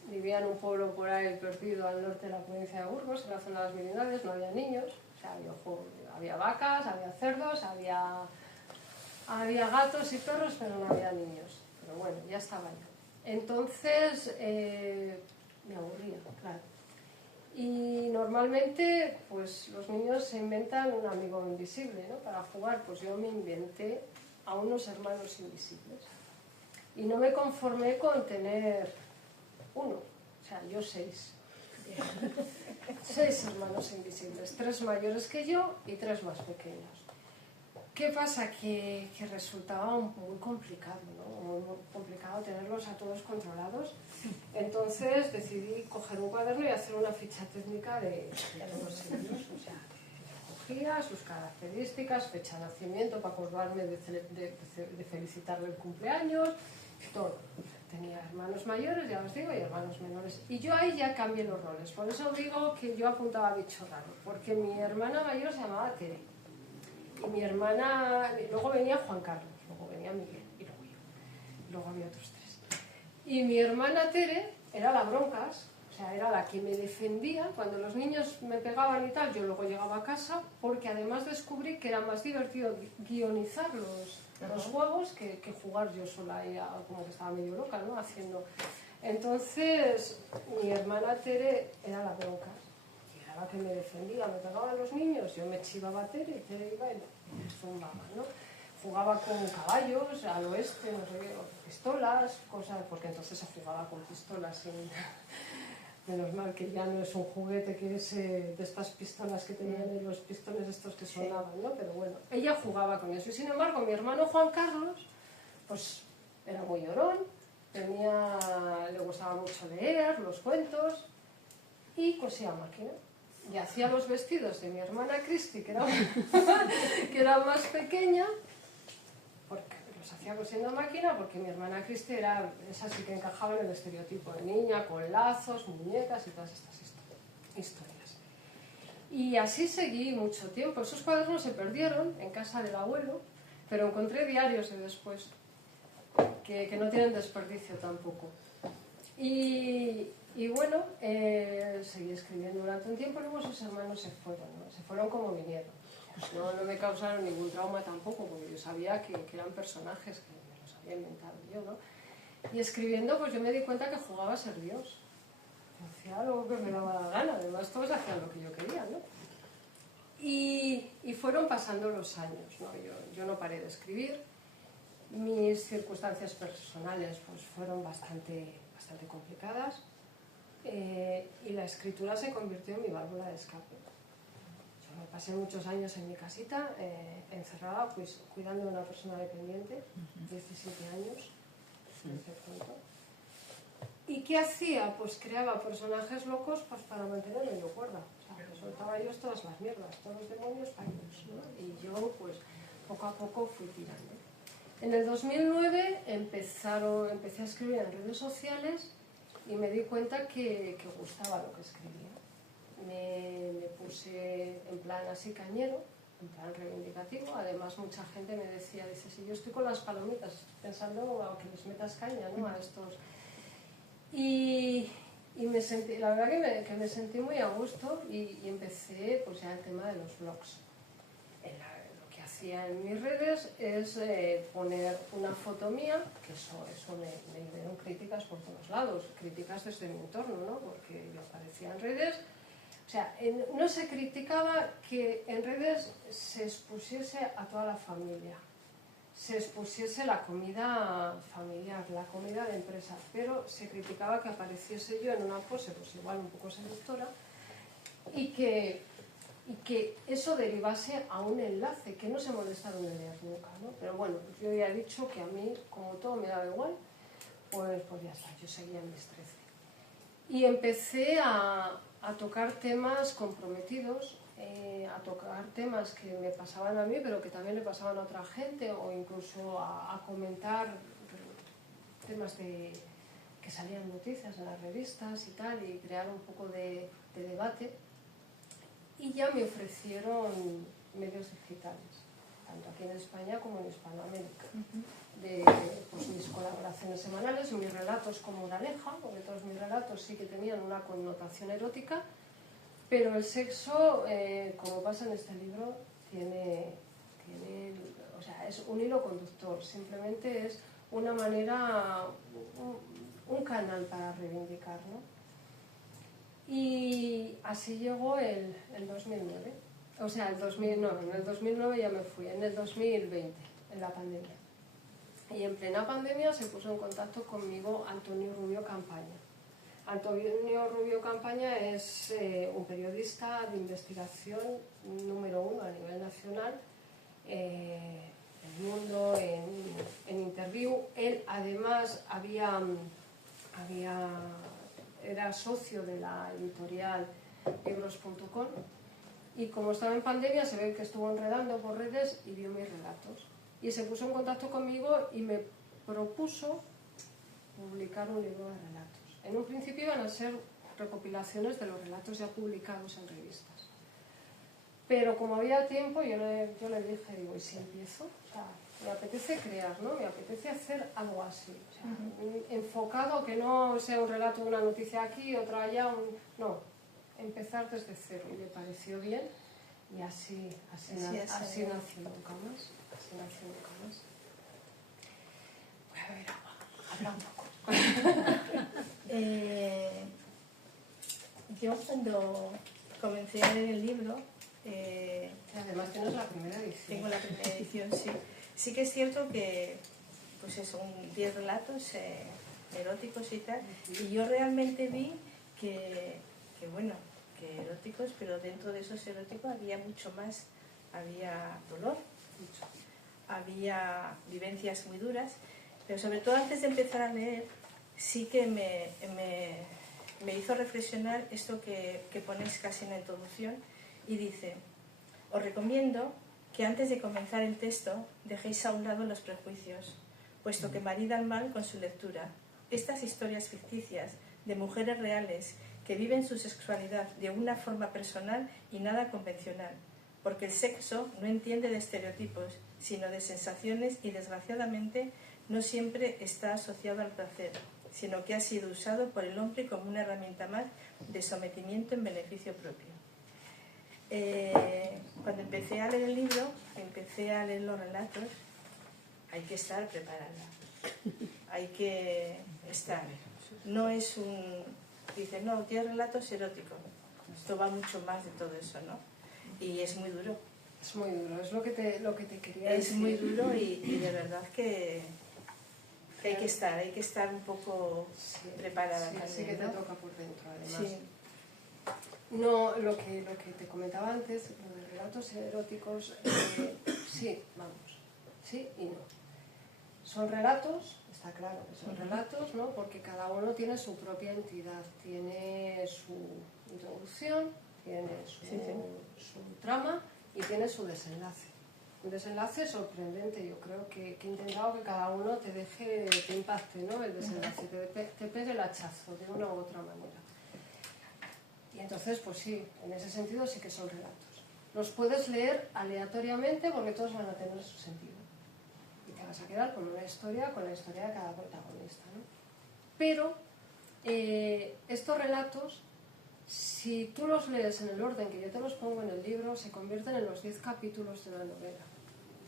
vivía en un pueblo por ahí perdido al norte de la provincia de Burgos, en la zona de las Merindades, no había niños, o sea, había vacas, había cerdos, había gatos y perros, pero no había niños. Pero bueno, ya estaba yo. Entonces me aburría, claro. Y normalmente pues los niños se inventan un amigo invisible, ¿no?, para jugar. Pues yo me inventé a unos hermanos invisibles y no me conformé con tener uno, o sea, yo 6 hermanos invisibles, 3 mayores que yo y 3 más pequeños. ¿Qué pasa? Que resultaba muy complicado, ¿no? Muy complicado tenerlos a todos controlados. Entonces decidí coger un cuaderno y hacer una ficha técnica de todos ellos. O sea, cogía sus características, fecha de nacimiento para acordarme de felicitarle el cumpleaños, todo. Tenía hermanos mayores, ya os digo, y hermanos menores. Y yo ahí ya cambié los roles. Por eso digo que yo apuntaba bicho raro, porque mi hermana mayor se llamaba Tere. Y mi hermana, luego venía Juan Carlos, luego venía Miguel y luego yo. Luego había otros 3. Y mi hermana Tere era la broncas, o sea, era la que me defendía. Cuando los niños me pegaban y tal, yo luego llegaba a casa, porque además descubrí que era más divertido guionizar los juegos que jugar yo sola, ella como que estaba medio loca, ¿no?, haciendo. Entonces, mi hermana Tere era la broncas. La que me defendía, me pegaban los niños, yo me chivaba a Tere y Tere iba y me zumbaba, ¿no? Jugaba con caballos al oeste, no sé qué, pistolas, cosas, porque entonces se jugaba con pistolas. Menos mal que ya no es un juguete que es de estas pistolas que tenían en los pistones estos que sonaban, ¿no? Pero bueno, ella jugaba con eso. Y sin embargo, mi hermano Juan Carlos, pues era muy llorón, le gustaba mucho leer, los cuentos, y cosía a máquina. Y hacía los vestidos de mi hermana Cristi, que era más pequeña, porque los hacía cosiendo a máquina, porque mi hermana Cristi era esa sí que encajaba en el estereotipo de niña, con lazos, muñecas y todas estas historias. Y así seguí mucho tiempo. Esos cuadernos se perdieron en casa del abuelo, pero encontré diarios de después, que no tienen desperdicio tampoco. Y bueno, seguí escribiendo durante un tiempo, luego sus hermanos se fueron, ¿no? Se fueron como vinieron. No me causaron ningún trauma tampoco, porque yo sabía que eran personajes que me los había inventado yo, ¿no? Y escribiendo, pues yo me di cuenta que jugaba a ser Dios. Hacía algo que me daba la gana, además todos hacían lo que yo quería, ¿no? Y fueron pasando los años, ¿no? Yo no paré de escribir. Mis circunstancias personales pues fueron bastante complicadas, y la escritura se convirtió en mi válvula de escape. Yo me pasé muchos años en mi casita, encerrada, pues cuidando de una persona dependiente, 17 años, ¿Y qué hacía? Pues creaba personajes locos pues para mantenerme yo cuerda. O sea, soltaba yo todas las mierdas, todos los demonios para ellos, ¿no? Y yo pues poco a poco fui tirando. En el 2009 empecé a escribir en redes sociales y me di cuenta que gustaba lo que escribía. Me puse en plan así cañero, en plan reivindicativo. Además mucha gente me decía, dice, si yo estoy con las palomitas pensando a que les metas caña, ¿no? A estos. Y me sentí, la verdad que me sentí muy a gusto y empecé pues ya el tema de los blogs. Lo que hacía en mis redes es poner una foto mía, que eso me dieron críticas por todos lados, críticas desde mi entorno, ¿no? Porque yo aparecía en redes. O sea, no se criticaba que en redes se expusiese a toda la familia, se expusiese la comida familiar, la comida de empresa, pero se criticaba que apareciese yo en una pose, pues igual un poco seductora, y que eso derivase a un enlace, que no se molestaron en leer nunca, ¿no? Pero bueno, yo ya he dicho que a mí, como todo me daba igual, pues ya está, yo seguía en mis 13. Y empecé a tocar temas comprometidos, a tocar temas que me pasaban a mí, pero que también le pasaban a otra gente, o incluso a comentar temas que salían noticias en las revistas y tal, y crear un poco de debate. Y ya me ofrecieron medios digitales, tanto aquí en España como en Hispanoamérica. De pues, mis colaboraciones semanales, mis relatos con moraleja, porque todos mis relatos sí que tenían una connotación erótica, pero el sexo, como pasa en este libro, o sea, es un hilo conductor, simplemente es una manera, un canal para reivindicar, ¿no? Y así llegó el 2009, o sea, en el 2009 ya me fui, en el 2020, en la pandemia. Y en plena pandemia se puso en contacto conmigo Antonio Rubio Campaña. Antonio Rubio Campaña es un periodista de investigación número 1 a nivel nacional, en El Mundo, en Interview. Él además era socio de la editorial libros.com, y como estaba en pandemia se ve que estuvo enredando por redes y vio mis relatos. Y se puso en contacto conmigo y me propuso publicar un libro de relatos. En un principio iban a ser recopilaciones de los relatos ya publicados en revistas. Pero como había tiempo, yo le dije, digo, ¿y si empiezo? O sea, me apetece crear, ¿no? Me apetece hacer algo así. O sea, enfocado, que no sea un relato de una noticia aquí, otra allá, no. Empezar desde cero. Y me pareció bien y así nació Nunca Más. Voy a beber agua, habla un poco. Yo cuando comencé a leer el libro, además tienes la primera edición. Tengo la primera edición, sí. Sí que es cierto que pues son 10 relatos eróticos y tal, y yo realmente vi que eróticos, pero dentro de esos eróticos había mucho más, había dolor, había vivencias muy duras, pero sobre todo antes de empezar a leer sí que me hizo reflexionar esto que ponéis casi en la introducción, y dice: os recomiendo que antes de comenzar el texto dejéis a un lado los prejuicios, puesto que maridan mal con su lectura. Estas historias ficticias de mujeres reales que viven su sexualidad de una forma personal y nada convencional, porque el sexo no entiende de estereotipos, sino de sensaciones y desgraciadamente no siempre está asociado al placer, sino que ha sido usado por el hombre como una herramienta más de sometimiento en beneficio propio. Cuando empecé a leer el libro, empecé a leer los relatos, hay que estar preparada, hay que estar. No es un... Dice, no, tiene relatos eróticos. Esto va mucho más de todo eso, ¿no? Y es muy duro. Es muy duro, es lo que te quería Es decir. muy duro y de verdad que hay que estar un poco preparada sí, también, sí que te ¿no? toca por dentro, además. Sí. No, lo que te comentaba antes, lo de relatos eróticos, sí, vamos, sí y no. Son relatos, está claro que son relatos, ¿no? Porque cada uno tiene su propia entidad, tiene su introducción, tiene su trama y tiene su desenlace. Un desenlace sorprendente, yo creo que he intentado que cada uno te deje, te impacte, ¿no? El desenlace, te pegue el hachazo de una u otra manera. Y entonces, pues sí, en ese sentido sí que son relatos. Los puedes leer aleatoriamente porque todos van a tener su sentido. Y te vas a quedar con una historia, con la historia de cada protagonista, ¿no? Pero estos relatos, si tú los lees en el orden que yo te los pongo en el libro, se convierten en los 10 capítulos de una novela.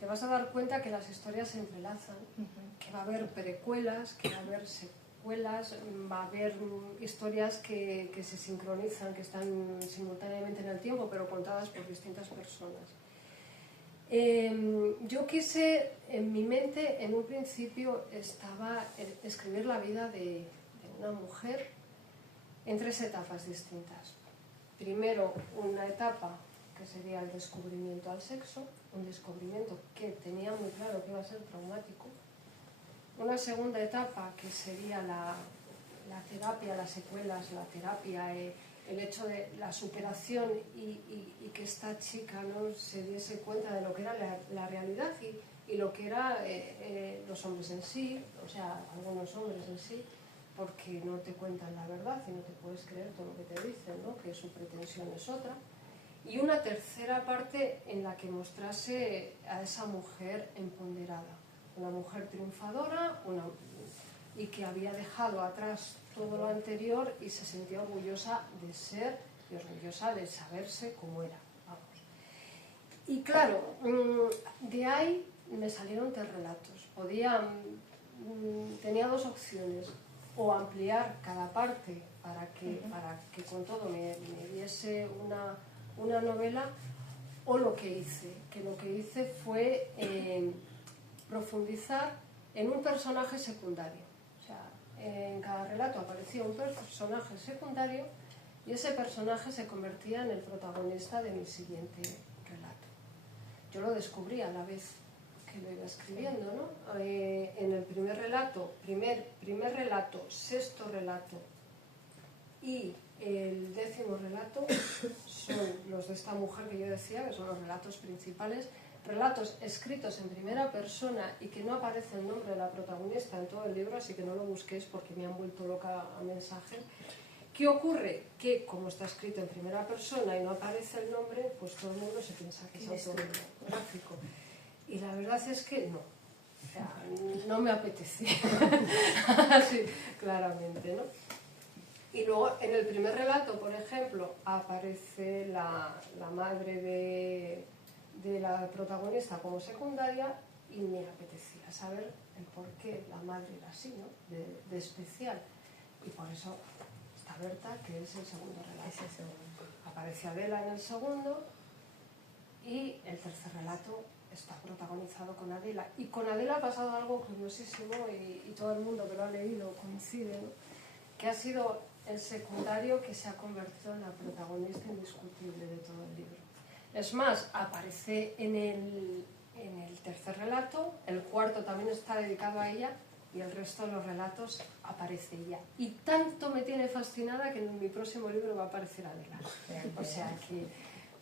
Te vas a dar cuenta que las historias se entrelazan, que va a haber precuelas, que va a haber secuelas, va a haber historias que se sincronizan, que están simultáneamente en el tiempo, pero contadas por distintas personas. Yo quise, en mi mente, en un principio, estaba escribir la vida de una mujer en 3 etapas distintas. Primero, una etapa que sería el descubrimiento al sexo, un descubrimiento que tenía muy claro que iba a ser traumático. Una segunda etapa que sería la terapia, las secuelas, la terapia, el hecho de la superación y que esta chica, ¿no?, se diese cuenta de lo que era la realidad y lo que eran los hombres en sí, o sea, algunos hombres en sí, porque no te cuentan la verdad y no te puedes creer todo lo que te dicen, ¿no?, que su pretensión es otra. Y una tercera parte en la que mostrase a esa mujer empoderada, una mujer triunfadora, y que había dejado atrás todo lo anterior y se sentía orgullosa de ser y orgullosa de saberse cómo era. Vamos. Y claro, de ahí me salieron 3 relatos. Tenía 2 opciones: o ampliar cada parte para que con todo me diese una novela, o lo que hice fue profundizar en un personaje secundario. O sea, en cada relato aparecía un personaje secundario y ese personaje se convertía en el protagonista de mi siguiente relato. Yo lo descubrí a la vez que lo iba escribiendo, ¿no? En el primer relato, primer relato, 6º relato y el 10º relato son los de esta mujer que yo decía, que son los relatos principales, relatos escritos en primera persona y que no aparece el nombre de la protagonista en todo el libro, así que no lo busquéis porque me han vuelto loca a mensajes. ¿Qué ocurre? Que como está escrito en primera persona y no aparece el nombre, pues todo el mundo se piensa que es autobiográfico. Y la verdad es que no. O sea, no me apetecía. Así, claramente, ¿no? Y luego, en el primer relato, por ejemplo, aparece la madre de la protagonista como secundaria y me apetecía saber el por qué la madre era así, ¿no?, de especial. Y por eso está Berta, que es el segundo relato. Aparece Adela en el segundo y el tercer relato está protagonizado con Adela. Y con Adela ha pasado algo curiosísimo y todo el mundo que lo ha leído coincide, ¿no?, que ha sido el secundario que se ha convertido en la protagonista indiscutible de todo el libro. Es más, aparece en el tercer relato, el cuarto también está dedicado a ella y el resto de los relatos aparece ella. Y tanto me tiene fascinada que en mi próximo libro va a aparecer Adela. O sea que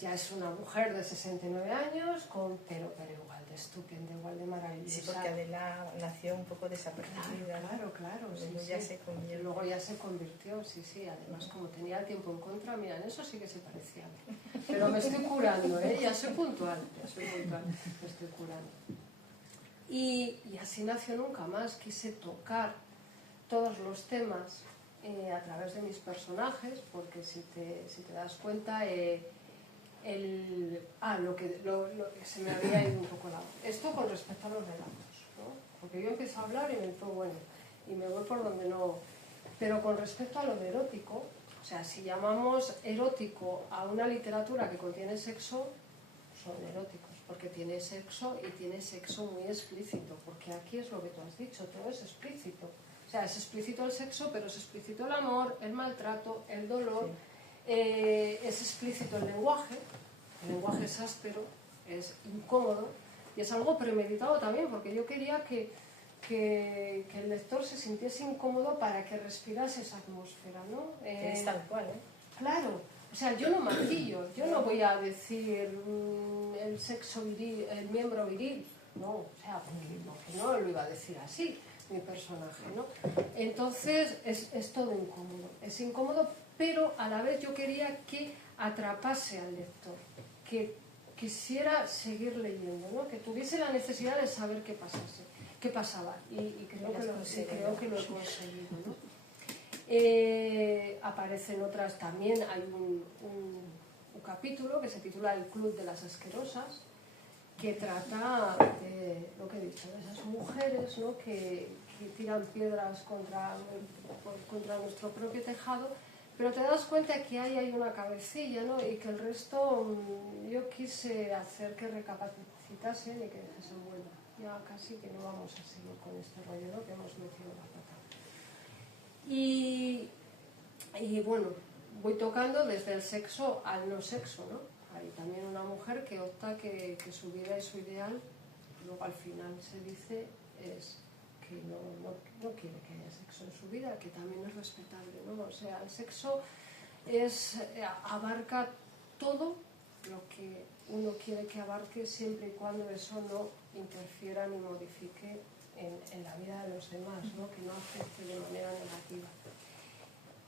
ya es una mujer de 69 años, pero igual de estupenda, igual de maravillosa. Sí, porque Adela nació un poco desapercibida. Claro. Luego Sí, ya sí. se convirtió. Luego ya se convirtió, sí. Además, como tenía el tiempo en contra, mira, en eso sí que se parecía a mí. Pero me estoy curando, ¿eh? Ya soy puntual, me estoy curando. Y así nació Nunca Más. Quise tocar todos los temas a través de mis personajes, porque si te das cuenta, lo que se me había ido un poco la... Esto con respecto a los relatos, ¿no? Porque yo empiezo a hablar y me entro, y me voy por donde no... Pero con respecto a lo de erótico, o sea, si llamamos erótico a una literatura que contiene sexo, son eróticos, porque tiene sexo y tiene sexo muy explícito, porque aquí es lo que tú has dicho, todo es explícito. O sea, es explícito el sexo, pero es explícito el amor, el maltrato, el dolor, es explícito el lenguaje es áspero, es incómodo, y es algo premeditado también, porque yo quería que el lector se sintiese incómodo para que respirase esa atmósfera, ¿no? Es tal cual, ¿eh? Claro, o sea, yo no maquillo, yo no voy a decir el sexo viril, el miembro viril, no, o sea, porque no lo iba a decir así mi personaje, ¿no? Entonces es todo incómodo, es incómodo, pero a la vez yo quería que atrapase al lector, que quisiera seguir leyendo, ¿no? Que tuviese la necesidad de saber qué pasaba, y creo que lo he conseguido, ¿no? Aparecen otras también, hay un capítulo que se titula El Club de las Asquerosas, que trata de lo que he dicho, de esas mujeres, ¿no? que tiran piedras contra nuestro propio tejado, pero te das cuenta que ahí hay una cabecilla, ¿no? Y que el resto yo quise hacer que recapacitasen y que dijesen, bueno, ya casi que no vamos a seguir con este rollo, ¿no? Que hemos metido la pata. Y bueno, voy tocando desde el sexo al no sexo, ¿no? Hay también una mujer que opta que su vida y su ideal, luego al final se dice, es que no quiere que haya sexo en su vida, que también es respetable, ¿no? O sea, el sexo abarca todo lo que uno quiere que abarque, siempre y cuando eso no interfiera ni modifique en la vida de los demás, ¿no? Que no afecte de manera negativa.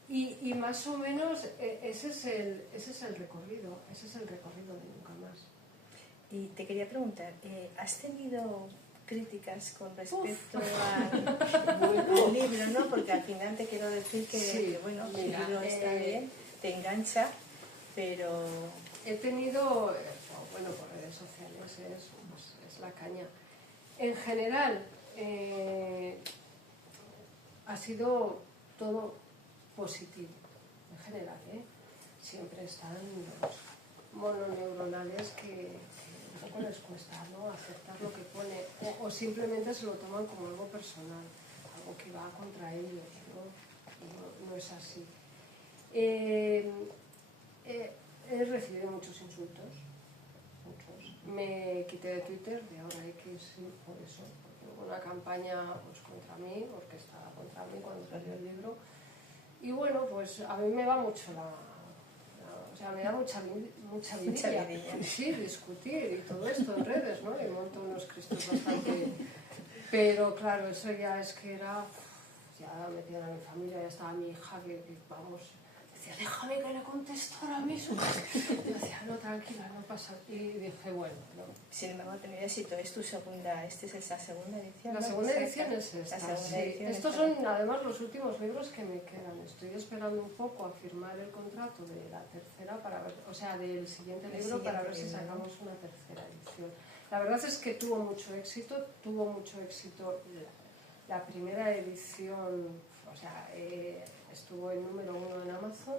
Y más o menos ese es el recorrido de Nunca Más. Y te quería preguntar, ¿has tenido críticas con respecto al libro, ¿no? Porque al final te quiero decir que bueno, mira, el libro está bien, te engancha, pero... He tenido, bueno, por redes sociales es la caña. En general, ha sido todo positivo, en general, siempre están los mononeuronales que un poco les cuesta, ¿no? Aceptar lo que pone, o simplemente se lo toman como algo personal, algo que va contra ellos, ¿no? Y no es así. He recibido muchos insultos, muchos. Me quité de Twitter, de ahora X, por eso, porque hubo una campaña pues, contra mí, orquestada contra mí cuando salió el libro. Y bueno, pues a mí me va mucho o sea, me da mucha vidilla. Sí, discutir y todo esto en redes, ¿no? Y monto unos cristos bastante... Pero claro, eso ya es que era... Ya metida en mi familia, ya estaba mi hija que vamos... Decía, déjame que le contesto ahora mismo. Y decía, no, tranquila, no pasa. Y dije, bueno, no. Sin embargo, ha tenido éxito. ¿Es tu segunda? ¿Esta es la segunda edición? La segunda edición es esta. Estos son además los últimos libros que me quedan. Estoy esperando un poco a firmar el contrato de la tercera, para ver, o sea, del siguiente libro, para ver si sacamos una tercera edición. La verdad es que tuvo mucho éxito la primera edición, o sea, estuvo el número 1 en Amazon,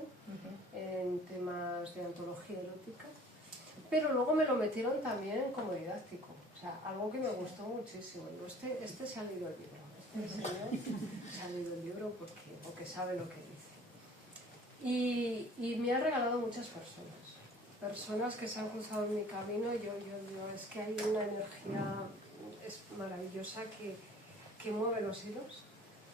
en temas de antología erótica, pero luego me lo metieron también como didáctico, o sea, algo que me gustó muchísimo. Digo, este se ha leído el libro, este señor se ha leído el libro porque sabe lo que dice. Y me ha regalado muchas personas que se han cruzado en mi camino. Yo es que hay una energía maravillosa que mueve los hilos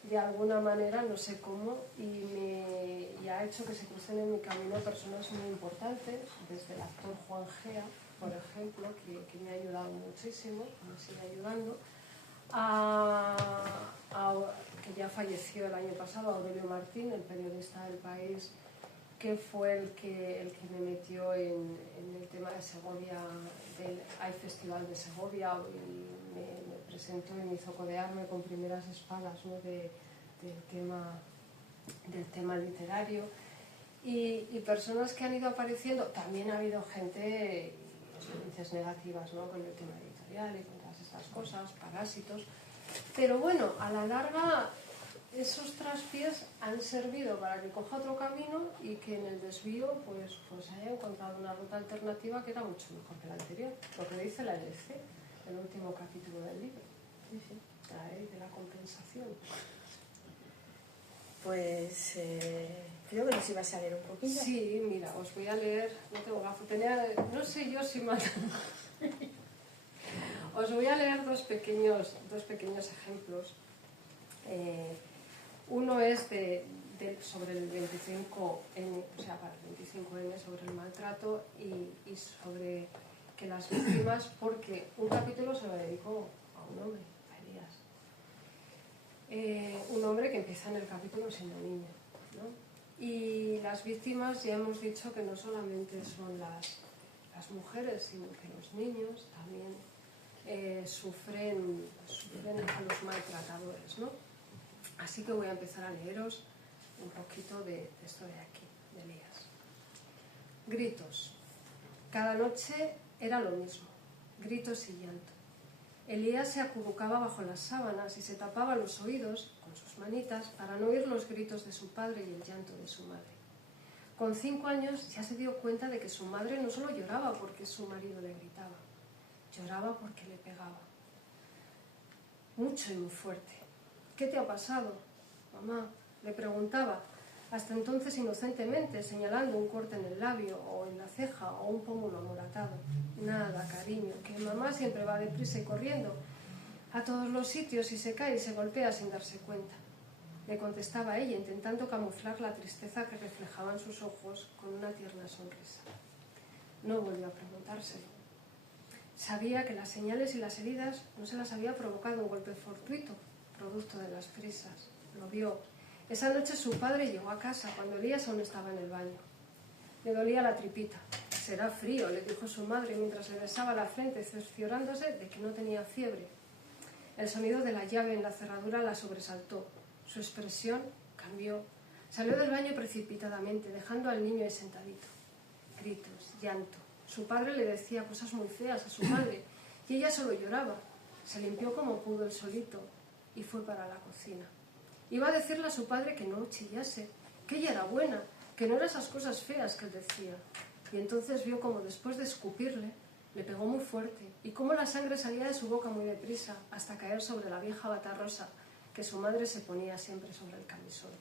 de alguna manera, no sé cómo, y ha hecho que se crucen en mi camino personas muy importantes, desde el actor Juan Gea, por ejemplo, que me ha ayudado muchísimo, me sigue ayudando, que ya falleció el año pasado, Aurelio Martín, el periodista del País, que fue el que me metió en el tema de Segovia, hay Festival de Segovia, y me presentó y me hizo codearme con primeras espadas, ¿no? del tema literario. Y personas que han ido apareciendo, también ha habido gente, experiencias negativas, ¿no? Con el tema editorial y con todas estas cosas, parásitos. Pero bueno, a la larga esos traspiés han servido para que coja otro camino y que en el desvío pues haya encontrado una ruta alternativa que era mucho mejor que la anterior. Lo que dice la LC, el último capítulo del libro. Sí, sí. La ley de la compensación. Pues creo que nos ibas a leer un poquito. Sí, mira, os voy a leer, no tengo gafas, no sé yo si más... Os voy a leer dos pequeños ejemplos. Uno es sobre el 25N, o sea, para el 25N, sobre el maltrato y sobre que las víctimas, porque un capítulo se lo dedico a un hombre, a Elías. Un hombre que empieza en el capítulo siendo niño, ¿no? Y las víctimas ya hemos dicho que no solamente son las mujeres, sino que los niños también sufren a los maltratadores, ¿no? Así que voy a empezar a leeros un poquito de esto de aquí, de Elías. Gritos. Cada noche era lo mismo, gritos y llanto. Elías se acurrucaba bajo las sábanas y se tapaba los oídos con sus manitas para no oír los gritos de su padre y el llanto de su madre. Con 5 años ya se dio cuenta de que su madre no solo lloraba porque su marido le gritaba, lloraba porque le pegaba. Mucho y muy fuerte. ¿Qué te ha pasado, mamá?, le preguntaba, hasta entonces inocentemente, señalando un corte en el labio o en la ceja o un pómulo amoratado. Nada, cariño, que mamá siempre va deprisa y corriendo a todos los sitios y se cae y se golpea sin darse cuenta. Le contestaba ella, intentando camuflar la tristeza que reflejaban sus ojos con una tierna sonrisa. No volvió a preguntárselo. Sabía que las señales y las heridas no se las había provocado un golpe fortuito, producto de las prisas. Lo vio. Esa noche su padre llegó a casa cuando Elías aún estaba en el baño. Le dolía la tripita. Será frío, le dijo su madre mientras le besaba la frente, cerciorándose de que no tenía fiebre. El sonido de la llave en la cerradura la sobresaltó. Su expresión cambió. Salió del baño precipitadamente, dejando al niño ahí sentadito. Gritos, llanto. Su padre le decía cosas muy feas a su madre y ella solo lloraba. Se limpió como pudo el solito y fue para la cocina. Iba a decirle a su padre que no chillase, que ella era buena, que no eran esas cosas feas que él decía. Y entonces vio como después de escupirle, le pegó muy fuerte y cómo la sangre salía de su boca muy deprisa hasta caer sobre la vieja bata rosa que su madre se ponía siempre sobre el camisón.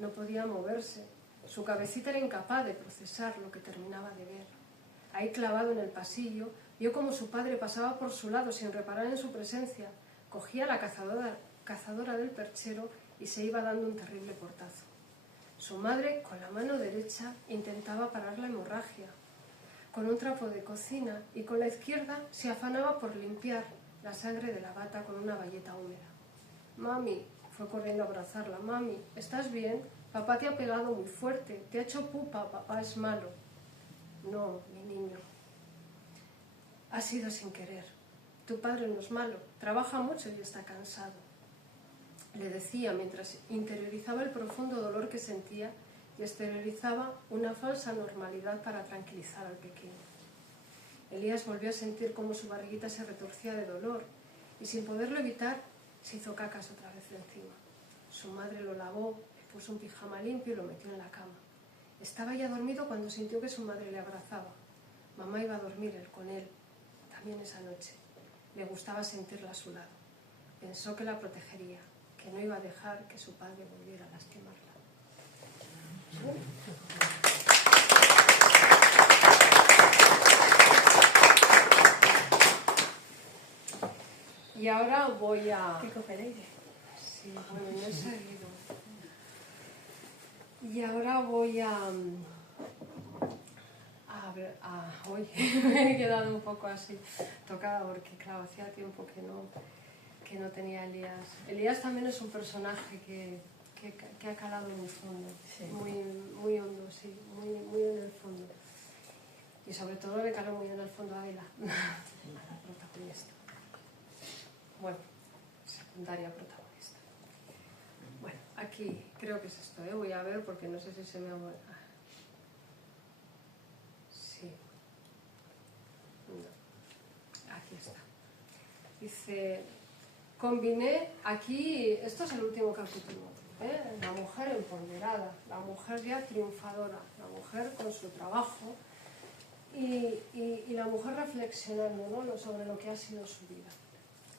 No podía moverse. Su cabecita era incapaz de procesar lo que terminaba de ver. Ahí clavado en el pasillo, vio como su padre pasaba por su lado sin reparar en su presencia, cogía la cazadora del perchero y se iba dando un terrible portazo. Su madre, con la mano derecha, intentaba parar la hemorragia con un trapo de cocina y con la izquierda se afanaba por limpiar la sangre de la bata con una bayeta húmeda. «Mami», fue corriendo a abrazarla, «Mami, ¿estás bien? Papá te ha pegado muy fuerte, te ha hecho pupa, papá es malo». «No, mi niño, ha sido sin querer. Tu padre no es malo, trabaja mucho y está cansado», le decía mientras interiorizaba el profundo dolor que sentía y exteriorizaba una falsa normalidad para tranquilizar al pequeño. Elías volvió a sentir cómo su barriguita se retorcía de dolor y sin poderlo evitar se hizo cacas otra vez encima. Su madre lo lavó, le puso un pijama limpio y lo metió en la cama. Estaba ya dormido cuando sintió que su madre le abrazaba. Mamá iba a dormir con él, también esa noche. Le gustaba sentirla a su lado. Pensó que la protegería, que no iba a dejar que su padre volviera a lastimarla. Y ahora voy a... Pico Pereira. Sí. Sí, bueno, no he seguido. Y ahora voy hoy me he quedado un poco así tocada porque, claro, hacía tiempo que no tenía a Elías. Elías también es un personaje que ha calado muy fondo, sí. muy hondo, sí, muy en el fondo. Y sobre todo le caló muy en el fondo a Ávila, la protagonista. Bueno, secundaria protagonista. Bueno, aquí creo que es esto, voy a ver porque no sé si se me ha... Sí. No. Aquí está. Dice, combiné aquí, esto es el último capítulo, la mujer empoderada, la mujer ya triunfadora, la mujer con su trabajo y la mujer reflexionando, ¿no?, sobre lo que ha sido su vida.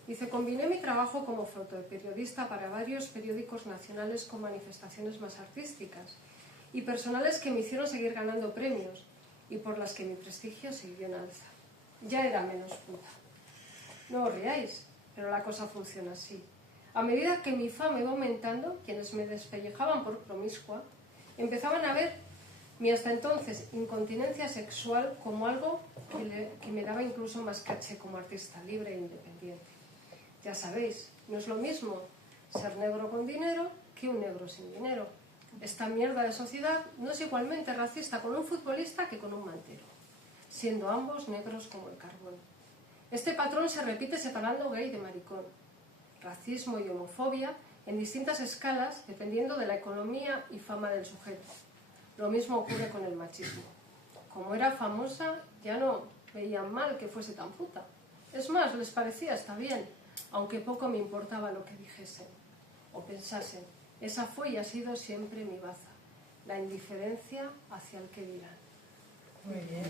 Dice, combiné mi trabajo como fotoperiodista para varios periódicos nacionales con manifestaciones más artísticas y personales que me hicieron seguir ganando premios y por las que mi prestigio siguió en alza. Ya era menos puta. No os riáis, pero la cosa funciona así. A medida que mi fama iba aumentando, quienes me despellejaban por promiscua empezaban a ver mi hasta entonces incontinencia sexual como algo que me daba incluso más caché como artista libre e independiente. Ya sabéis, no es lo mismo ser negro con dinero que un negro sin dinero. Esta mierda de sociedad no es igualmente racista con un futbolista que con un mantero, siendo ambos negros como el carbón. Este patrón se repite separando gay de maricón, racismo y homofobia en distintas escalas dependiendo de la economía y fama del sujeto. Lo mismo ocurre con el machismo. Como era famosa, ya no veían mal que fuese tan puta. Es más, les parecía está bien, aunque poco me importaba lo que dijesen o pensasen. Esa fue y ha sido siempre mi baza, la indiferencia hacia el que dirán. Muy bien.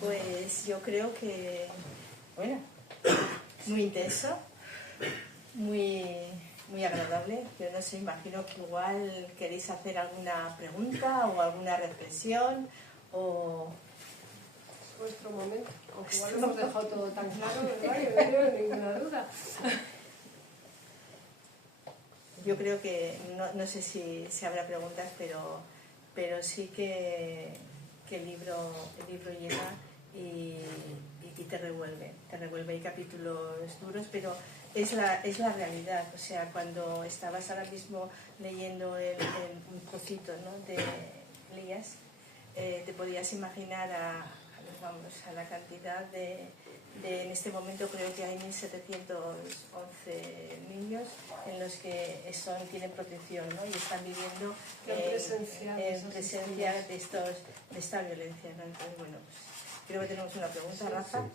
Pues yo creo que, bueno, muy intenso, muy agradable. Yo no sé, imagino que igual queréis hacer alguna pregunta o alguna reflexión o... Vuestro momento, aunque igual hemos dejado todo tan claro, ¿verdad? Y no tengo ninguna duda. Yo creo que, no sé si habrá preguntas, pero sí que el libro llega y te revuelve. Hay capítulos duros, pero es la realidad. O sea, cuando estabas ahora mismo leyendo un trocito, ¿no?, de Elías, te podías imaginar a la cantidad en este momento creo que hay 1711 niños en los que tienen protección, ¿no?, y están viviendo en presencia de esta violencia, ¿no? Entonces, bueno, pues, creo que tenemos una pregunta, Rafa. Sí.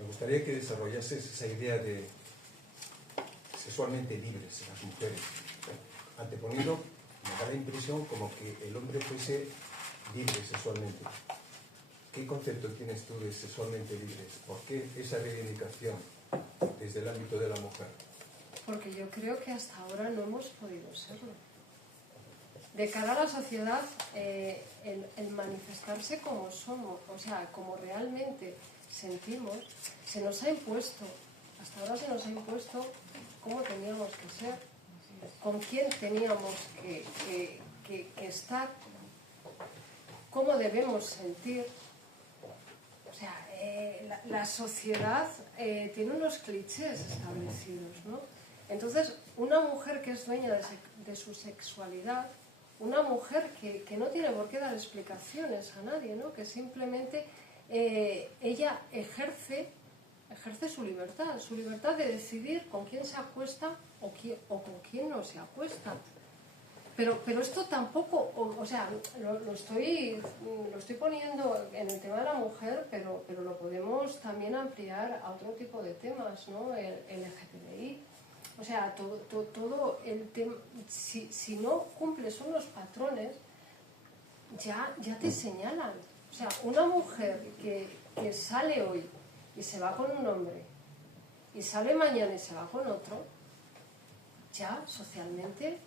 Me gustaría que desarrollases esa idea de sexualmente libres las mujeres, anteponiendo, me da la impresión como que el hombre fuese libre sexualmente. ¿Qué concepto tienes tú de sexualmente libres? ¿Por qué esa reivindicación desde el ámbito de la mujer? Porque yo creo que hasta ahora no hemos podido serlo. De cara a la sociedad, el manifestarse como somos, o sea, como realmente sentimos, se nos ha impuesto, hasta ahora se nos ha impuesto cómo teníamos que ser, con quién teníamos que estar, cómo debemos sentir. O sea, la sociedad tiene unos clichés establecidos, ¿no? Entonces, una mujer que es dueña de su sexualidad, una mujer que no tiene por qué dar explicaciones a nadie, ¿no?, que simplemente ella ejerce su libertad de decidir con quién se acuesta o con quién no se acuesta. Pero esto tampoco, o sea, lo estoy poniendo en el tema de la mujer, pero lo podemos también ampliar a otro tipo de temas, ¿no? El LGTBI. O sea, todo el tema, si no cumples unos patrones, ya te señalan. O sea, una mujer que sale hoy y se va con un hombre, y sale mañana y se va con otro, ya socialmente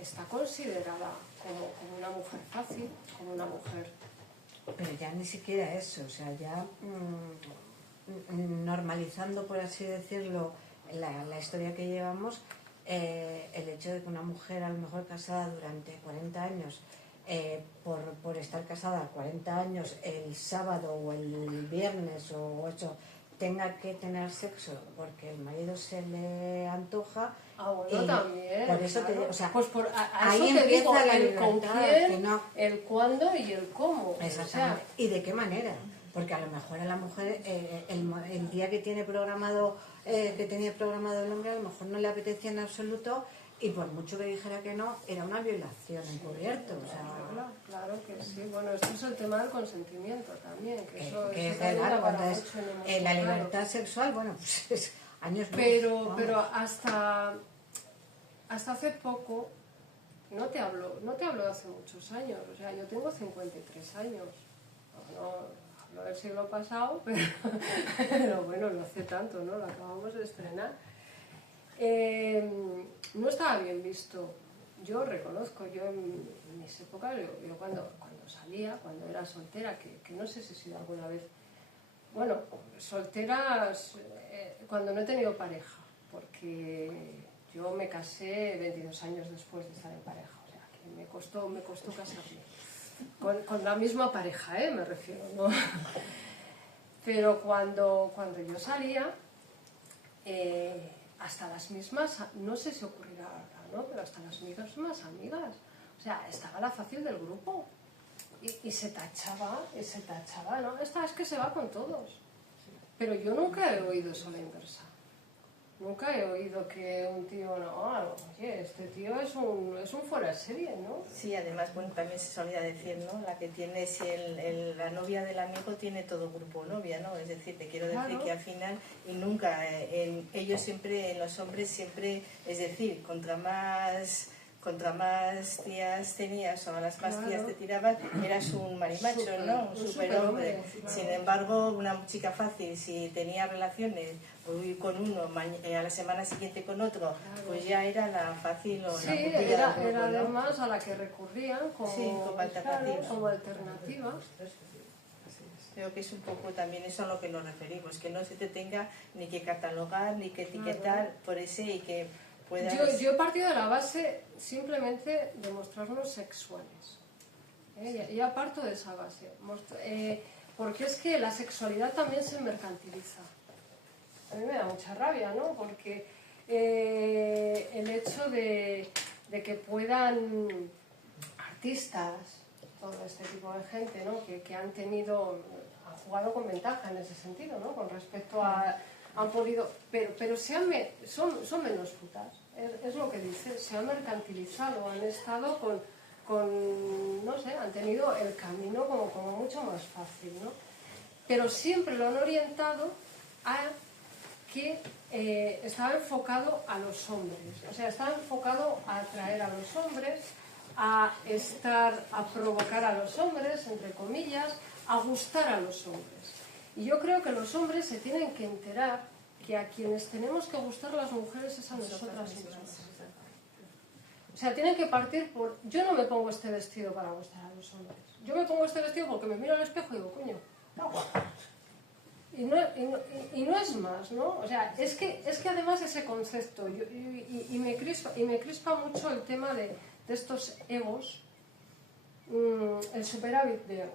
está considerada como una mujer fácil, como una mujer Pero ya ni siquiera eso, o sea, ya normalizando, por así decirlo, la historia que llevamos, el hecho de que una mujer a lo mejor casada durante 40 años, por estar casada 40 años, el sábado o el viernes o eso, tenga que tener sexo porque el marido se le antoja. Bueno, también. Por eso claro. o sea, pues ahí eso te empieza digo, la el con libertad, quién, que no. el cuándo y el cómo. Exactamente. O sea, ¿y de qué manera? Porque a lo mejor a la mujer el día que tiene programado que tenía programado el hombre a lo mejor no le apetecía en absoluto, y por mucho que dijera que no, era una violación encubierto. O sea, claro que sí. Bueno, esto es el tema del consentimiento también, que eso que es también claro, da cuando para es mucho en la claro. libertad sexual, bueno, pues es años luz, Pero vamos. hasta hace poco, no te hablo de hace muchos años, o sea, yo tengo 53 años, no hablo del siglo pasado, pero bueno, no hace tanto, ¿no? Lo acabamos de estrenar. No estaba bien visto. Yo reconozco, yo en mis épocas, yo cuando salía, cuando era soltera, que no sé si he sido alguna vez, bueno, solteras cuando no he tenido pareja, porque yo me casé 22 años después de estar en pareja, o sea, que me costó casarme. Con la misma pareja, me refiero, ¿no? Pero cuando yo salía, hasta las mismas, no sé si ocurrirá ahora, ¿no? Pero hasta las mismas amigas, o sea, estaba la fácil del grupo y se tachaba, ¿no? Esta es que se va con todos. Pero yo nunca he oído eso a la inversa. Nunca he oído que un tío, no, oye, este tío es un fuera de serie, ¿no? Sí, además, bueno, también se solía decir, ¿no? La que tiene, si la novia del amigo tiene todo grupo novia, ¿no? Es decir, te quiero decir Claro. que al final, y nunca, ellos siempre, los hombres siempre, es decir, contra más tías tenías o a las más Claro. tías te tiraban, eras un marimacho, ¿no? Un superhombre. Claro. Sin embargo, una chica fácil, si tenía relaciones con uno, a la semana siguiente con otro, Claro. pues ya era la fácil o Sí, la pupila era del grupo, ¿no? además a la que recurrían como, Sí, como alternativa. claro, como alternativa. Creo que es un poco también eso a lo que nos referimos, que no se te tenga ni que catalogar, ni que etiquetar por ese y que puedas... Yo he partido de la base simplemente de mostrarnos sexuales. Ya parto de esa base. Porque es que la sexualidad también se mercantiliza. A mí me da mucha rabia, ¿no? Porque el hecho de que puedan artistas, todo este tipo de gente, ¿no? que han jugado con ventaja en ese sentido, ¿no? Con respecto a... Han podido... Pero son menos putas. Es lo que dice. Se han mercantilizado, han estado no sé, han tenido el camino como mucho más fácil, ¿no? Pero siempre lo han orientado a que estaba enfocado a los hombres, o sea, estaba enfocado a atraer a los hombres, a provocar a los hombres, entre comillas, a gustar a los hombres. Y yo creo que los hombres se tienen que enterar que a quienes tenemos que gustar las mujeres es a nosotras mismas. O sea, tienen que partir por... Yo no me pongo este vestido para gustar a los hombres. Yo me pongo este vestido porque me miro al espejo y digo, coño, está guapa. Y no es más, ¿no? O sea, es que además ese concepto, y me crispa mucho el tema de estos egos, el superávit de ego,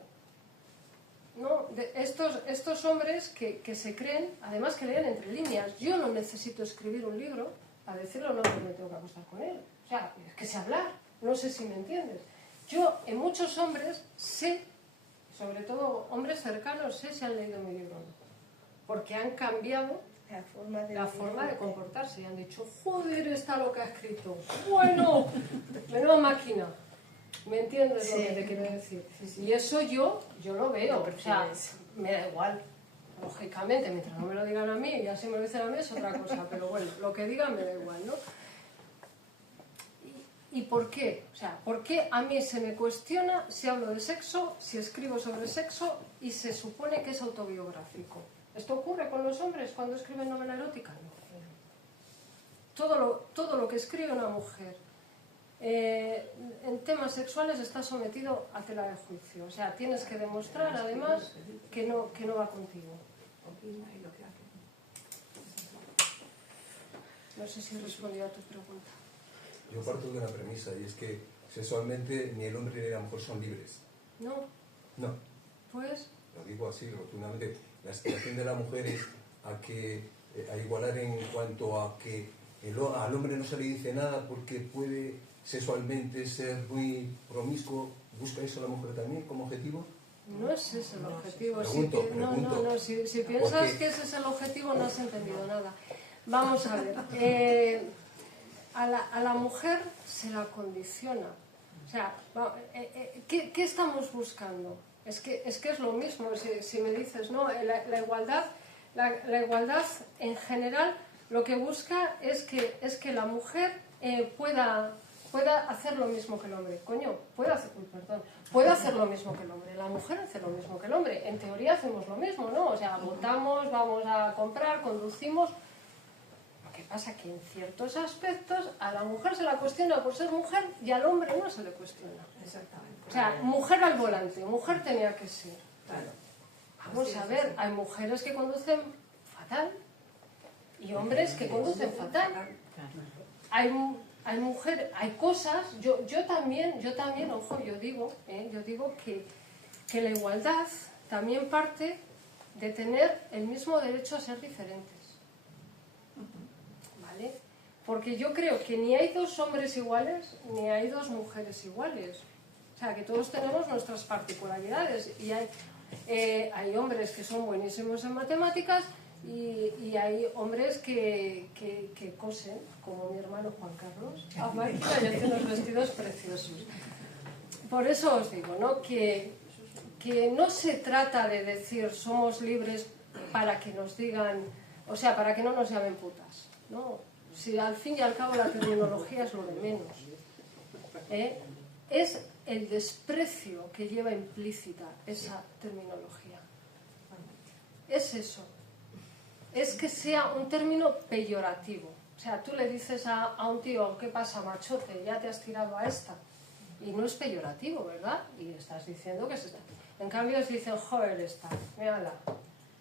¿no? De estos hombres que se creen, además que leen entre líneas. Yo no necesito escribir un libro para decirle a un hombre que me tengo que acostar con él. O sea, es que sé hablar, no sé si me entiendes. Yo en muchos hombres sé, sobre todo hombres cercanos, sé si han leído mi libro o no. Porque han cambiado la forma de comportarse y han dicho, joder, está lo que ha escrito. Bueno, menuda máquina. ¿Me entiendes lo que te quiero decir? Sí. Y eso yo lo veo. O sea, me da igual. Lógicamente, mientras no me lo digan a mí, y así me lo dicen a mí es otra cosa. Pero bueno, lo que digan me da igual, ¿no? ¿Y por qué? O sea, ¿por qué a mí se me cuestiona si hablo de sexo, si escribo sobre sexo y se supone que es autobiográfico? ¿Esto ocurre con los hombres cuando escriben novela erótica? No. Todo lo que escribe una mujer en temas sexuales está sometido a tela de juicio. O sea, tienes que demostrar además que no va contigo. No sé si he respondido a tu pregunta. Yo parto de una premisa, y es que sexualmente ni el hombre ni la mujer son libres. No, No, pues... lo digo así rotundamente. La aspiración de la mujer es a igualar en cuanto a que al hombre no se le dice nada porque puede sexualmente ser muy promiscuo. ¿Busca eso la mujer también como objetivo? No es ese el objetivo. Pregunto. No. Si piensas que ese es el objetivo, no has entendido nada. Vamos a ver. A la mujer se la condiciona. O sea, ¿qué estamos buscando? Es que es lo mismo. Si me dices, no, la igualdad en general lo que busca es que la mujer pueda hacer lo mismo que el hombre. Coño, puede hacer lo mismo que el hombre. La mujer hace lo mismo que el hombre. En teoría hacemos lo mismo, ¿no? O sea, votamos, vamos a comprar, conducimos. Lo que pasa es que en ciertos aspectos a la mujer se la cuestiona por ser mujer y al hombre no se le cuestiona. Exactamente. O sea, mujer al volante, mujer tenía que ser. Claro. Vamos a ver, hay mujeres que conducen fatal y hombres que conducen fatal. Hay mujeres, hay cosas, yo también, ojo, yo digo que la igualdad también parte de tener el mismo derecho a ser diferentes. ¿Vale? Porque yo creo que ni hay dos hombres iguales, ni hay dos mujeres iguales. O sea, que todos tenemos nuestras particularidades y hay hombres que son buenísimos en matemáticas y hay hombres que cosen, como mi hermano Juan Carlos, a máquina y hace unos vestidos preciosos. Por eso os digo, ¿no? Que no se trata de decir somos libres para que nos digan, o sea, para que no nos llamen putas, ¿no? Si al fin y al cabo la terminología es lo de menos. Es el desprecio que lleva implícita esa terminología. Es eso. Es que sea un término peyorativo. O sea, tú le dices a un tío, ¿qué pasa, machote? Ya te has tirado a esta. Y no es peyorativo, ¿verdad? Y estás diciendo que se está... En cambio, os dicen, joder, esta, mírala.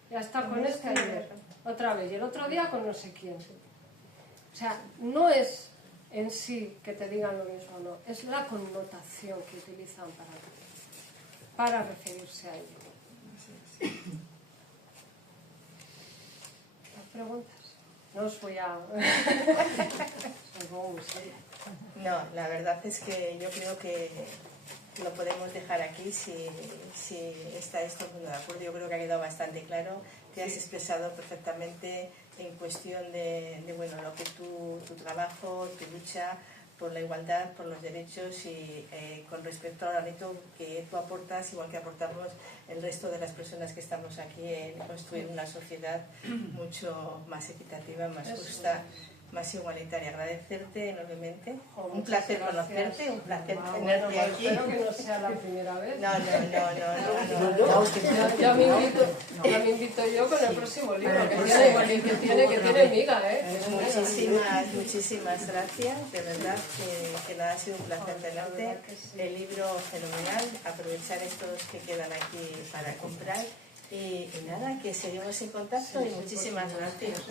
Ya está con este ayer, otra vez. Y el otro día con no sé quién. O sea, no es en sí que te digan lo mismo, no. Es la connotación que utilizan para referirse a ello. ¿Las preguntas? No os voy a... Soy como muy seria. No, la verdad es que yo creo que lo podemos dejar aquí si está esto de acuerdo. Yo creo que ha quedado bastante claro. Te has expresado perfectamente en cuestión de bueno, lo que tu trabajo, tu lucha por la igualdad, por los derechos y con respecto al reto que tú aportas, igual que aportamos el resto de las personas que estamos aquí en construir una sociedad mucho más equitativa, más justa, más igualitaria. Agradecerte enormemente. Un placer conocerte, un placer tenerte aquí. Espero que no sea la primera vez. No. Ya me invito yo con el próximo libro, que tiene miga, ¿eh? Muchísimas gracias. De verdad que nada, ha sido un placer tenerte. El libro fenomenal. Aprovechar estos que quedan aquí para comprar. Y nada, que seguimos en contacto y muchísimas gracias.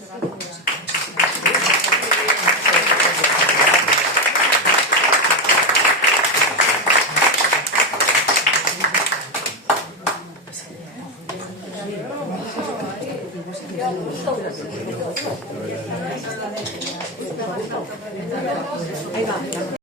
Ahí va.